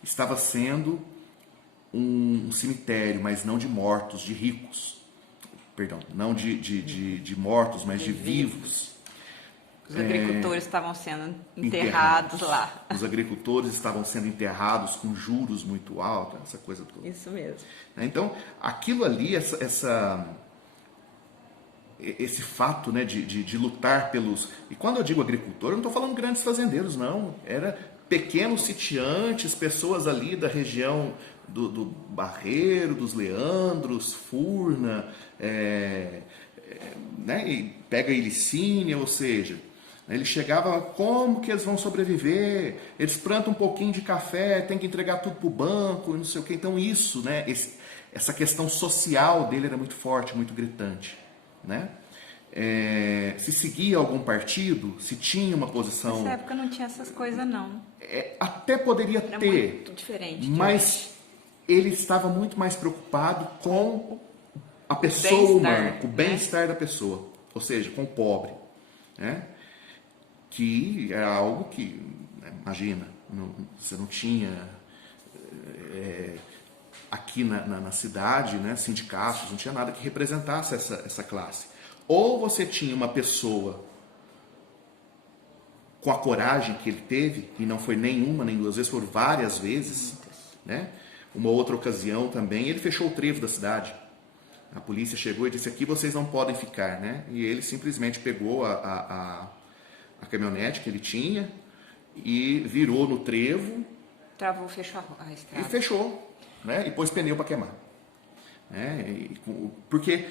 estava sendo um cemitério, mas não de mortos, de ricos. Perdão, não de mortos, mas de vivos. Os agricultores estavam sendo enterrados lá. Os agricultores estavam sendo enterrados com juros muito altos, essa coisa toda. Isso mesmo. Então, aquilo ali, esse fato, né, de lutar pelos... E quando eu digo agricultor, eu não estou falando grandes fazendeiros, não. Era pequenos sitiantes, pessoas ali da região do Barreiro, dos Leandros, Furna, né, e pega a Ilicínia, ou seja, ele chegava: como que eles vão sobreviver? Eles plantam um pouquinho de café, tem que entregar tudo para o banco, não sei o que. Então isso, né, essa questão social dele era muito forte, muito gritante, né? Se seguia algum partido, se tinha uma posição... Nessa época não tinha essas coisas, não. Até poderia era ter, muito diferente. mas ele estava muito mais preocupado com a pessoa humana, com o bem-estar da pessoa, ou seja, com o pobre, né? Que era algo que, imagina, você não tinha aqui na cidade, né, sindicatos, não tinha nada que representasse essa classe. Ou você tinha uma pessoa com a coragem que ele teve, e não foi nenhuma, nem duas vezes, foram várias vezes, né? Uma outra ocasião também, ele fechou o trevo da cidade. A polícia chegou e disse, aqui vocês não podem ficar, né? E ele simplesmente pegou a caminhonete que ele tinha e virou no trevo. Travou, fechou a estrada. E fechou, né? E pôs pneu para queimar. Porque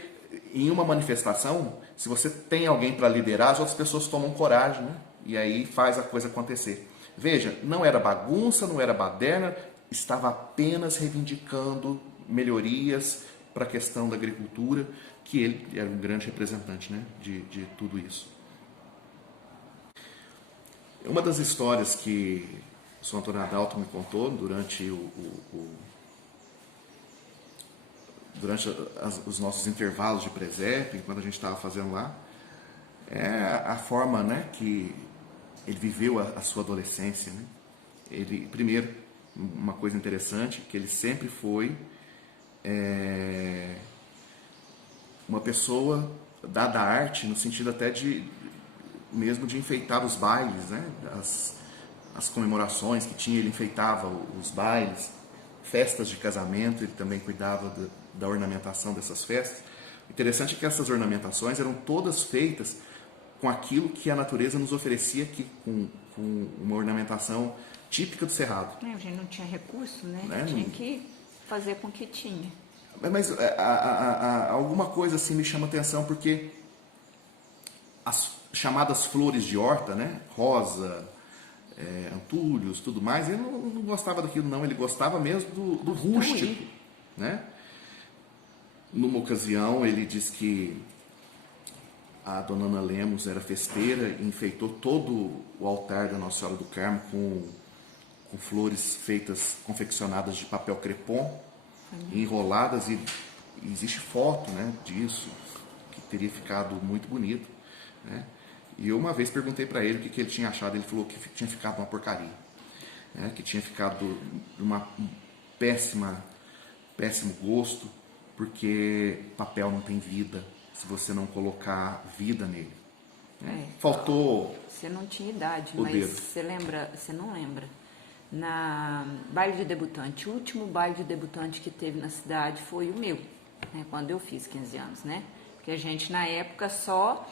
em uma manifestação, se você tem alguém para liderar, as outras pessoas tomam coragem, né? E aí faz a coisa acontecer. Veja, não era bagunça, não era baderna, estava apenas reivindicando melhorias para a questão da agricultura, que ele era um grande representante, né, de tudo isso. Uma das histórias que o Sr. Antônio Adalto me contou durante os nossos intervalos de presépio, enquanto a gente estava fazendo lá, é a forma, né, que ele viveu a sua adolescência, né? Ele, primeiro, uma coisa interessante, que ele sempre foi uma pessoa dada à arte, no sentido até mesmo de enfeitar os bailes, né? As comemorações que tinha, ele enfeitava os bailes, festas de casamento, ele também cuidava da ornamentação dessas festas. O interessante é que essas ornamentações eram todas feitas com aquilo que a natureza nos oferecia aqui, com uma ornamentação típica do Cerrado. A gente não tinha recurso, né? Tinha que fazer com o que tinha. Mas alguma coisa assim me chama atenção, porque as chamadas flores de horta, né? Rosa, antúrios, tudo mais, ele não gostava daquilo não, ele gostava mesmo do rústico, né? Numa ocasião ele diz que a dona Ana Lemos era festeira e enfeitou todo o altar da Nossa Senhora do Carmo com flores confeccionadas de papel crepom, enroladas, e existe foto, né, disso, que teria ficado muito bonito, né? E eu uma vez perguntei para ele o que ele tinha achado, ele falou que tinha ficado uma porcaria, né, que tinha ficado um péssimo gosto, porque papel não tem vida se você não colocar vida nele. Faltou. Você não tinha idade, o mas dedo. Você não lembra. Na baile de debutante, o último baile de debutante que teve na cidade foi o meu, né, quando eu fiz 15 anos, né? Porque a gente na época só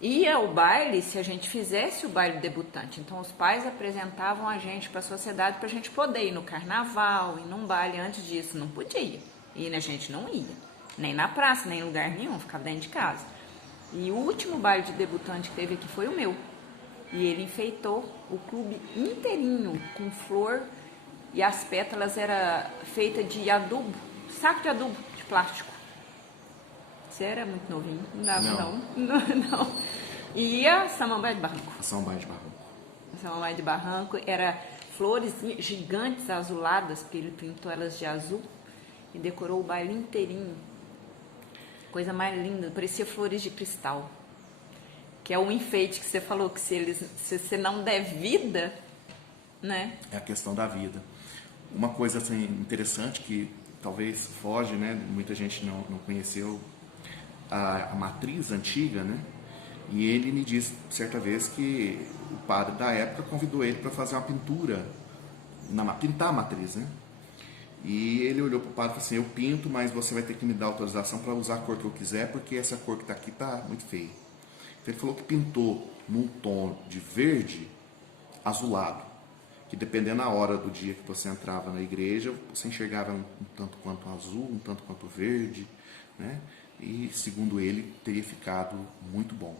ia ao baile se a gente fizesse o baile de debutante. Então os pais apresentavam a gente para a sociedade para a gente poder ir no carnaval, ir num baile. Antes disso não podia. E a gente não ia, nem na praça, nem em lugar nenhum, ficava dentro de casa. E o último baile de debutante que teve aqui foi o meu. E ele enfeitou o clube inteirinho com flor, e as pétalas eram feitas de adubo, saco de adubo de plástico. Você era muito novinho, não dava não. E a samambaia de barranco. A samambaia de barranco. A samambaia de barranco era flores gigantes azuladas, porque ele pintou elas de azul e decorou o baile inteirinho. Coisa mais linda, parecia flores de cristal. Que é o enfeite que você falou, que se você não der vida, né? É a questão da vida. Uma coisa assim, interessante que talvez foge, né? Muita gente não conheceu a matriz antiga, né? E ele me disse certa vez que o padre da época convidou ele para fazer uma pintura, pintar a matriz, né? E ele olhou para o padre e falou assim: eu pinto, mas você vai ter que me dar autorização para usar a cor que eu quiser, porque essa cor que está aqui está muito feia. Então ele falou que pintou num tom de verde azulado, que dependendo da hora do dia que você entrava na igreja, você enxergava um tanto quanto azul, um tanto quanto verde, né? E segundo ele, teria ficado muito bom.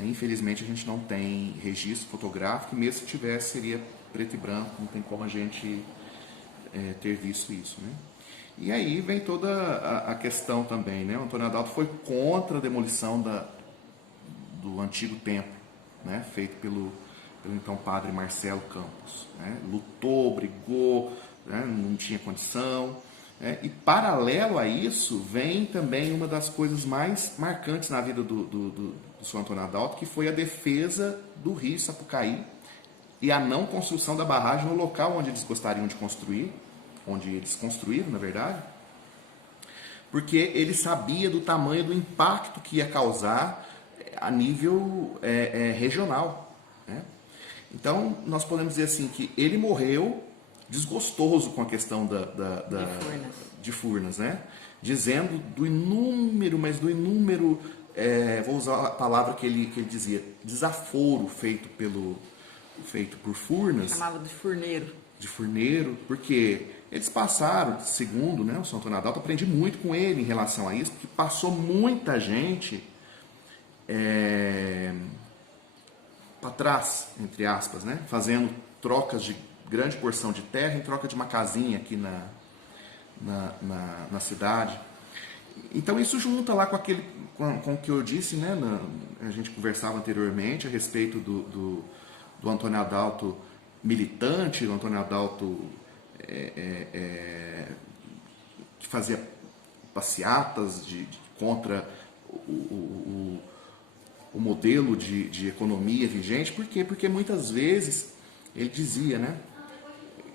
Infelizmente a gente não tem registro fotográfico, e mesmo se tivesse seria preto e branco, não tem como a gente ter visto isso, né? E aí vem toda a questão também, né? O Antônio Adalto foi contra a demolição do antigo templo, né? Feito pelo então padre Marcelo Campos, né? Lutou, brigou, né, não tinha condição. Né, e paralelo a isso, vem também uma das coisas mais marcantes na vida do Sr. Antônio Adalto, que foi a defesa do rio Sapucaí e a não construção da barragem no local onde eles gostariam de construir, onde eles construíram, na verdade, porque ele sabia do tamanho do impacto que ia causar a nível regional. Né? Então, nós podemos dizer assim que ele morreu desgostoso com a questão de Furnas, né? Dizendo do inúmero, vou usar a palavra que ele dizia, desaforo feito por Furnas. Chamava de furneiro. De furneiro, porque eles passaram, segundo, né, o Sr. Antônio Adalto, aprendi muito com ele em relação a isso, porque passou muita gente para trás, entre aspas, né, fazendo trocas de grande porção de terra em troca de uma casinha aqui na cidade. Então isso junta lá com o que eu disse, né, a gente conversava anteriormente a respeito do Antônio Adalto militante, o Antônio Adalto que fazia passeatas contra o modelo de economia vigente. Por quê? Porque muitas vezes ele dizia, né,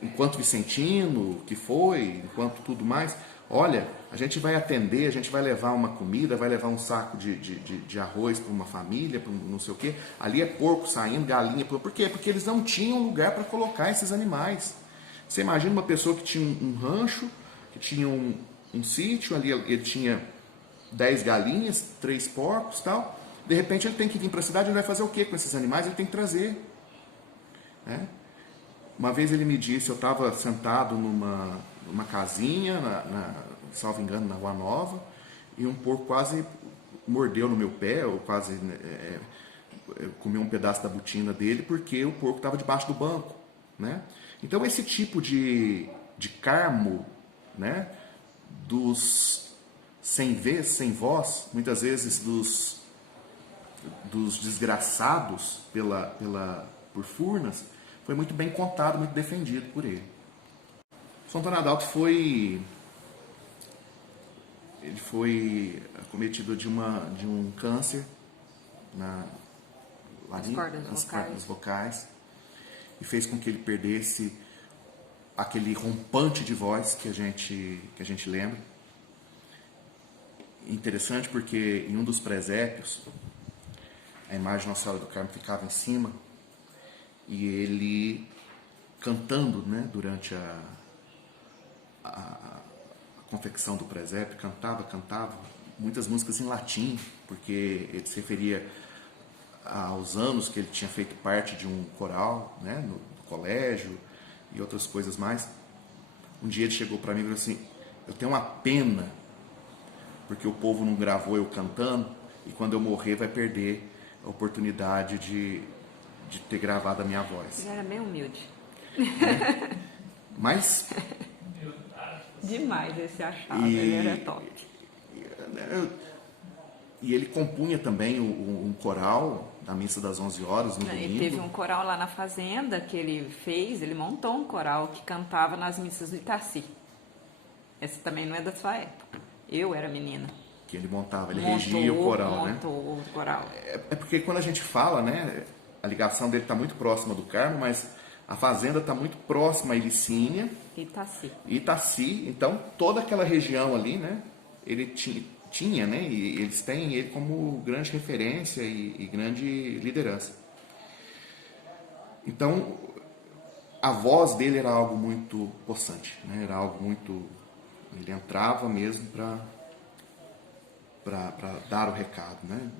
enquanto vicentino, que foi, enquanto tudo mais, olha, a gente vai atender, a gente vai levar uma comida, vai levar um saco de arroz para uma família, para não sei o quê. Ali é porco saindo, galinha. Por quê? Porque eles não tinham lugar para colocar esses animais. Você imagina uma pessoa que tinha um rancho, que tinha um sítio, ali ele tinha 10 galinhas, 3 porcos e tal. De repente ele tem que vir para a cidade, ele vai fazer o quê com esses animais? Ele tem que trazer. Né? Uma vez ele me disse, eu estava sentado numa casinha, salvo engano, na Rua Nova, e um porco quase mordeu no meu pé, ou quase comeu um pedaço da botina dele, porque o porco estava debaixo do banco. Né? Então esse tipo de carmo, né, dos sem vez, sem voz, muitas vezes dos desgraçados por Furnas, foi muito bem contado, muito defendido por ele. São Antônio Adalto foi acometido de um câncer nas cordas vocais, e fez com que ele perdesse aquele rompante de voz que a gente lembra. Interessante porque em um dos presépios a imagem de Nossa Senhora do Carmo ficava em cima e ele cantando, né, durante a confecção do presépio, cantava muitas músicas em latim, porque ele se referia aos anos que ele tinha feito parte de um coral, né, no colégio e outras coisas mais. Um dia ele chegou para mim e falou assim: eu tenho uma pena porque o povo não gravou eu cantando, e quando eu morrer vai perder a oportunidade de ter gravado a minha voz. Ele era bem humilde. Mas demais esse achado, ele era top. E ele compunha também um coral da missa das 11 horas no domingo. Ele teve um coral lá na fazenda que ele fez, ele montou um coral que cantava nas missas do Itaci. Essa também não é da sua época. Eu era menina. Que ele montava, ele regia o coral, né? Montou o coral. É porque quando a gente fala, né, a ligação dele está muito próxima do Carmo, mas a fazenda está muito próxima a Ilicínia. Itaci. Então, toda aquela região ali, né, ele tinha, né, e eles têm ele como grande referência e grande liderança. Então, a voz dele era algo muito possante, né, era algo muito... Ele entrava mesmo para dar o recado, né?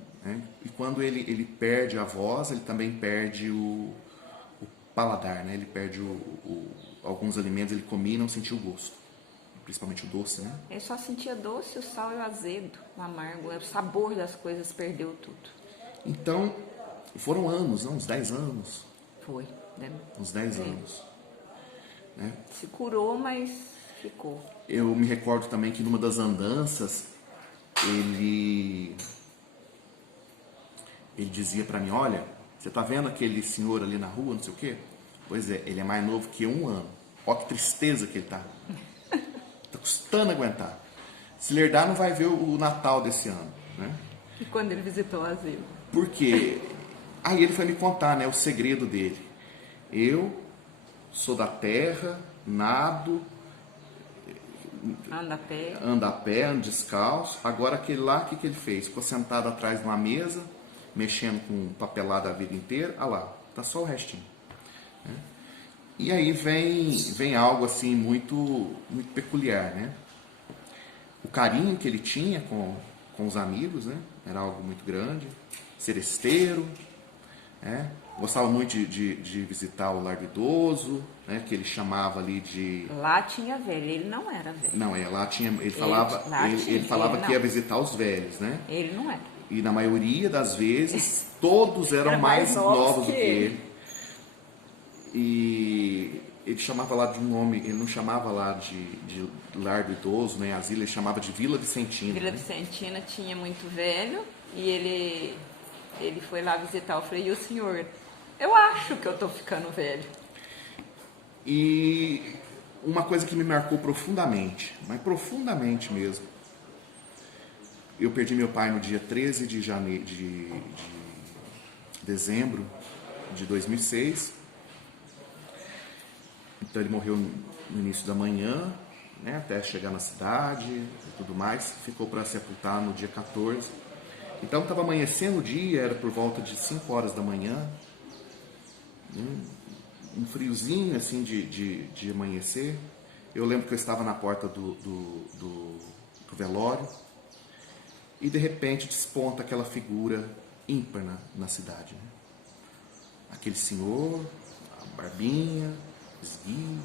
E quando ele perde a voz, ele também perde o paladar, né? Ele perde alguns alimentos, ele comia e não sentia o gosto, principalmente o doce, né? Ele só sentia doce, o sal e o azedo, o amargo, o sabor das coisas perdeu tudo. Então, foram anos, não? Uns 10 anos. Foi, né? Uns 10 anos. Né? Se curou, mas ficou. Eu me recordo também que numa das andanças, ele dizia para mim: olha, você tá vendo aquele senhor ali na rua, não sei o quê? Pois é, ele é mais novo que eu 1 ano. Ó que tristeza que ele tá. Tá custando aguentar. Se ele herdar, não vai ver o Natal desse ano, né? E quando ele visitou o asilo? Por quê? Aí ele foi me contar, né, o segredo dele. Eu sou da terra, nado, anda a pé, ando descalço. Agora aquele lá, o que ele fez? Ficou sentado atrás de uma mesa, mexendo com papelada a vida inteira. Ah lá, tá só o restinho. Né? E aí vem algo assim muito, muito peculiar, né? O carinho que ele tinha com os amigos, né? Era algo muito grande. Seresteiro, né? Gostava muito de visitar o lar do idoso, né? Que ele chamava ali de... Lá tinha velho, ele não era velho. Não, lá tinha... Ele falava que ia visitar os velhos, né? Ele não era. E na maioria das vezes, todos eram mais novos do que ele. E ele chamava lá de um nome, ele não chamava lá de lar do idoso, né? Asilo, ele chamava de Vila Vicentina. Vila Vicentina tinha muito velho e ele foi lá visitar. Eu falei, e o senhor? Eu acho que eu tô ficando velho. E uma coisa que me marcou profundamente, mas profundamente mesmo. Eu perdi meu pai no dia 13 de dezembro de 2006. Então ele morreu no início da manhã, né, até chegar na cidade e tudo mais. Ficou para sepultar no dia 14. Então estava amanhecendo o dia, era por volta de 5 horas da manhã. Um friozinho assim de amanhecer. Eu lembro que eu estava na porta do velório e de repente desponta aquela figura ímpar na cidade, né? Aquele senhor, a barbinha, esguio,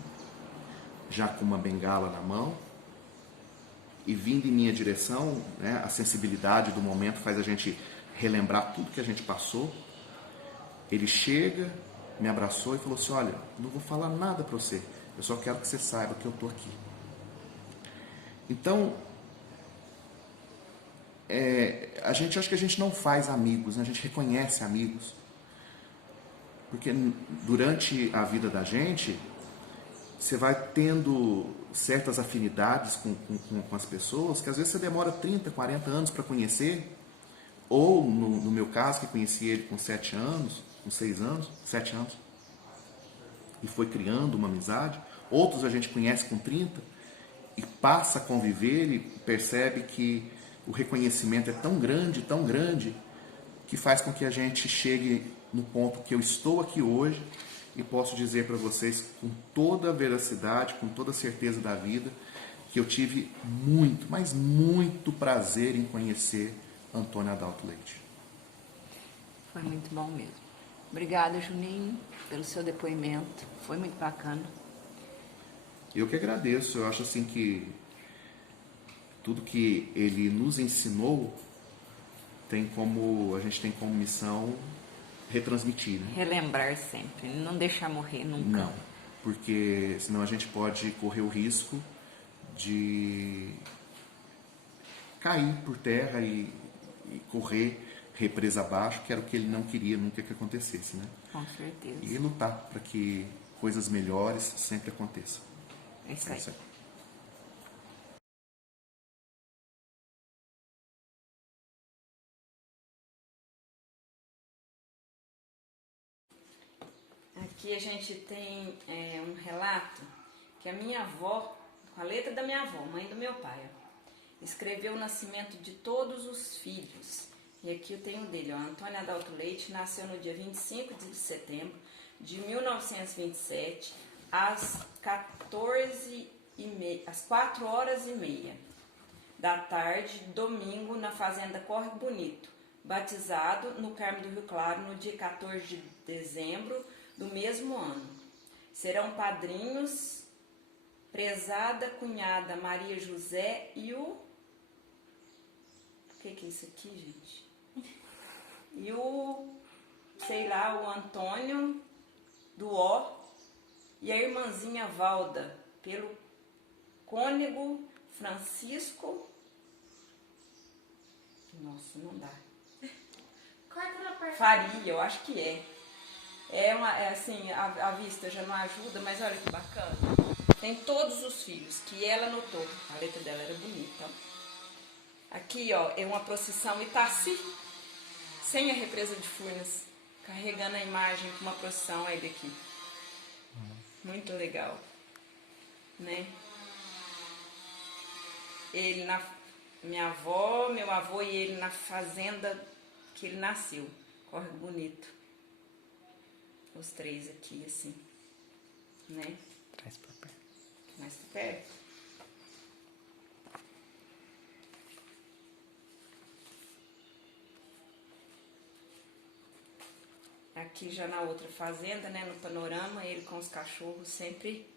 já com uma bengala na mão, e vindo em minha direção, né? A sensibilidade do momento faz a gente relembrar tudo que a gente passou. Ele chega, me abraçou e falou assim: olha, não vou falar nada para você, eu só quero que você saiba que eu estou aqui. Então, acho que a gente não faz amigos, né? A gente reconhece amigos. Porque durante a vida da gente, você vai tendo certas afinidades com as pessoas, que às vezes você demora 30, 40 anos para conhecer, ou no meu caso, que conheci ele com 7 anos, com 6 anos, 7 anos, e foi criando uma amizade. Outros a gente conhece com 30 e passa a conviver e percebe que o reconhecimento é tão grande, que faz com que a gente chegue no ponto que eu estou aqui hoje e posso dizer para vocês com toda a veracidade, com toda a certeza da vida, que eu tive muito, mas muito prazer em conhecer Antônio Adalto Leite. Foi muito bom mesmo. Obrigada, Juninho, pelo seu depoimento. Foi muito bacana. Eu que agradeço. Eu acho assim que tudo que ele nos ensinou a gente tem como missão retransmitir, né? Relembrar sempre, não deixar morrer nunca. Não, porque senão a gente pode correr o risco de cair por terra e correr represa abaixo, que era o que ele não queria nunca que acontecesse, né? Com certeza. E lutar para que coisas melhores sempre aconteçam. É isso aí. Aqui a gente tem um relato que a minha avó, com a letra da minha avó, mãe do meu pai, escreveu o nascimento de todos os filhos. E aqui eu tenho dele, Antônio Adalto Leite, nasceu no dia 25 de setembro de 1927, às 4h30 da tarde, domingo, na fazenda Córrego Bonito, batizado no Carmo do Rio Claro no dia 14 de dezembro do mesmo ano. Serão padrinhos prezada cunhada Maria José e o que é isso aqui, gente? E o Antônio do Ó e a irmãzinha Valda, pelo cônego Francisco. Nossa, não dá. Faria, eu acho que é. Assim, a vista já não ajuda, mas olha que bacana. Tem todos os filhos que ela anotou. A letra dela era bonita. Aqui, ó, é uma procissão Itaci, sem a represa de Furnas, carregando a imagem com uma procissão aí daqui. Muito legal, né? Ele na minha avó, meu avô e ele na fazenda que ele nasceu. Córrego bonito. Os três aqui, assim, né? Traz pra perto. Mais pra perto. Aqui já na outra fazenda, né, no panorama, ele com os cachorros sempre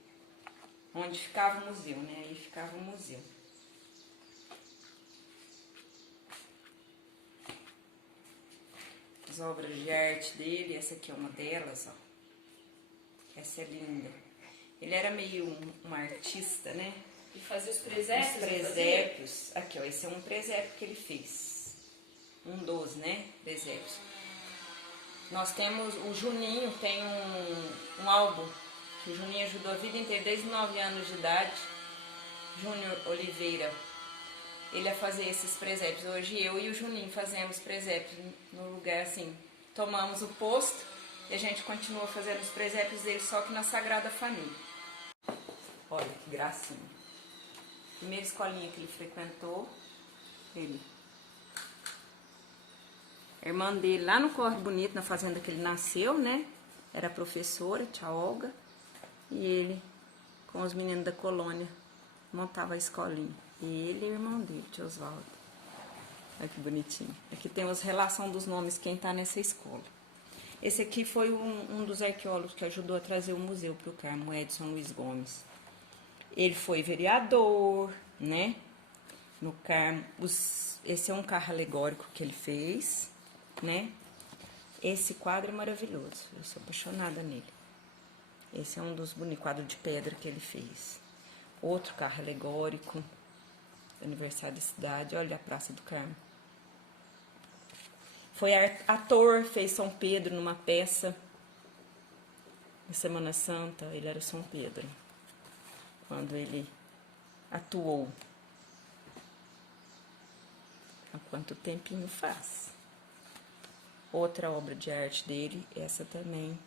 onde ficava o museu, né? Aí ficava o museu. As obras de arte dele, essa aqui é uma delas, ó. Essa é linda. Ele era meio um artista, né? E fazia os presépios? Os presépios. Aqui, ó, esse é um presépio que ele fez. Um dos, né, presépios. Nós temos, o Juninho tem um álbum que o Juninho ajudou a vida inteira, desde 9 anos de idade. Júnior Oliveira, ele a fazer esses presépios. Hoje eu e o Juninho fazemos presépios no lugar assim. Tomamos o posto e a gente continua fazendo os presépios dele, só que na Sagrada Família. Olha que gracinha. Primeira escolinha que ele frequentou, ele. A irmã dele lá no Córrego Bonito, na fazenda que ele nasceu, né? Era professora, tia Olga. E ele, com os meninos da colônia, montava a escolinha. Ele e o irmão dele, tio Osvaldo. Olha que bonitinho. Aqui tem as relação dos nomes, quem tá nessa escola. Esse aqui foi um dos arqueólogos que ajudou a trazer o museu para o Carmo, Edson Luiz Gomes. Ele foi vereador, né? No Carmo. Esse é um carro alegórico que ele fez, né? Esse quadro é maravilhoso. Eu sou apaixonada nele. Esse é um dos bonitos quadros de pedra que ele fez. Outro carro alegórico. Aniversário da cidade. Olha a Praça do Carmo. Foi ator, fez São Pedro numa peça. Na Semana Santa, ele era São Pedro. Quando ele atuou. Há quanto tempinho faz? Outra obra de arte dele, essa também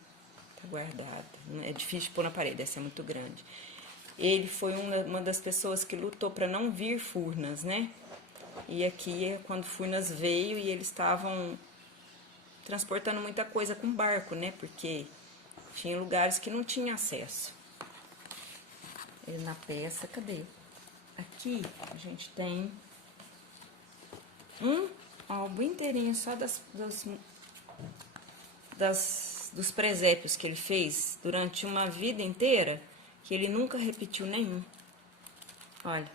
tá guardada. É difícil de pôr na parede, essa é muito grande. Ele foi uma das pessoas que lutou para não vir Furnas, né? E aqui é quando Furnas veio e eles estavam transportando muita coisa com barco, né? Porque tinha lugares que não tinha acesso. Ele na peça, cadê? Aqui a gente tem um álbum inteirinho só dos presépios que ele fez durante uma vida inteira, que ele nunca repetiu nenhum. Olha,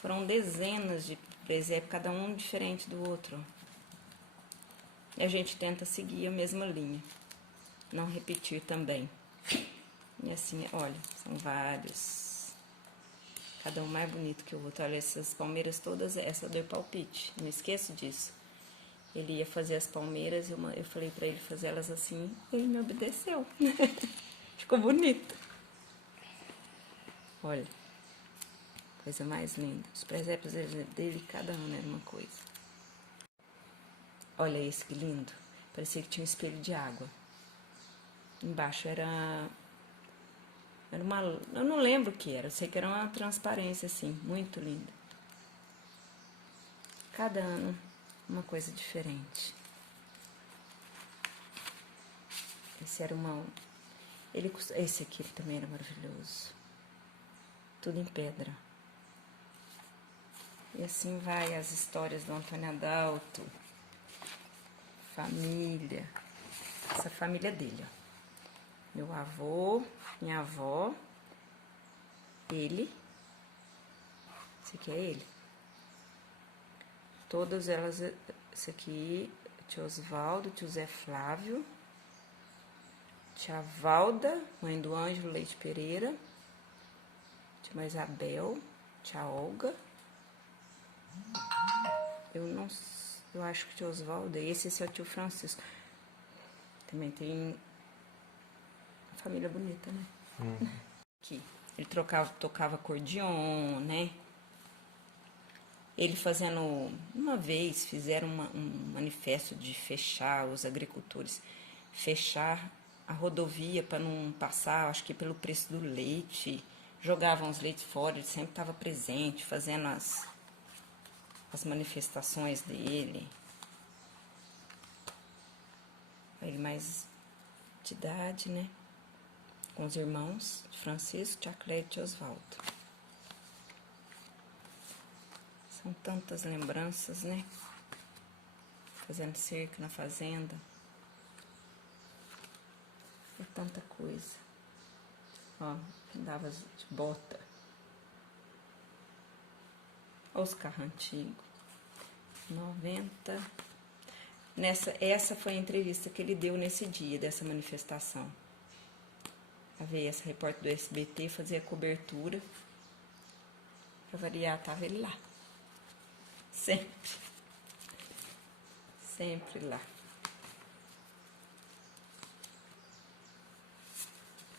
foram dezenas de presépios, cada um diferente do outro. E a gente tenta seguir a mesma linha, não repetir também. E assim, olha, são vários, cada um mais bonito que o outro. Olha, essas palmeiras todas, essa deu palpite, não esqueço disso. Ele ia fazer as palmeiras, eu falei pra ele fazer elas assim, ele me obedeceu. Ficou bonito. Olha, coisa mais linda. Os presépios dele, cada ano era uma coisa. Olha esse que lindo. Parecia que tinha um espelho de água. Embaixo era uma... Eu não lembro o que era. Eu sei que era uma transparência, assim, muito linda. Cada ano uma coisa diferente. Esse era esse aqui também era maravilhoso. Tudo em pedra. E assim vai as histórias do Antônio Adalto. Família. Essa família dele, ó. Meu avô, minha avó, ele. Esse aqui é ele. Todas elas, esse aqui, tio Osvaldo, tio Zé Flávio, tia Valda, mãe do Ângelo Leite Pereira, tia Isabel, tia Olga. Eu acho que o tio Osvaldo, esse é o tio Francisco. Também tem família bonita, né? Aqui, Ele tocava acordeon, né? Ele fazendo, uma vez fizeram um manifesto de fechar, os agricultores, fechar a rodovia para não passar, acho que pelo preço do leite, jogavam os leites fora, ele sempre estava presente, fazendo as manifestações dele. Ele mais de idade, né? Com os irmãos Francisco, Tia Cléia e Osvaldo. São tantas lembranças, né? Fazendo cerco na fazenda. É tanta coisa. Ó, andava de bota. Olha os carros antigos. 90. Essa foi a entrevista que ele deu nesse dia dessa manifestação. Veio essa repórter do SBT fazer a cobertura. Pra variar, tava ele lá. Sempre. Sempre lá.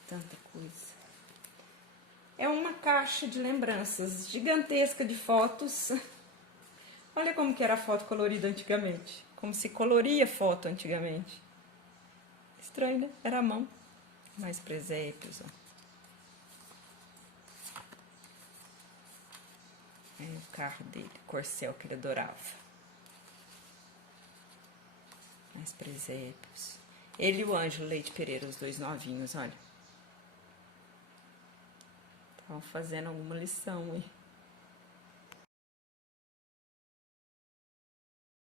Tanta coisa. É uma caixa de lembranças gigantesca de fotos. Olha como que era a foto colorida antigamente. Como se coloria foto antigamente. Estranho, né? Era a mão. Mais presépios, ó. É o carro dele, Corcel, que ele adorava. Mais presépios. Ele e o Ângelo Leite Pereira, os dois novinhos, olha. Estavam fazendo alguma lição, hein?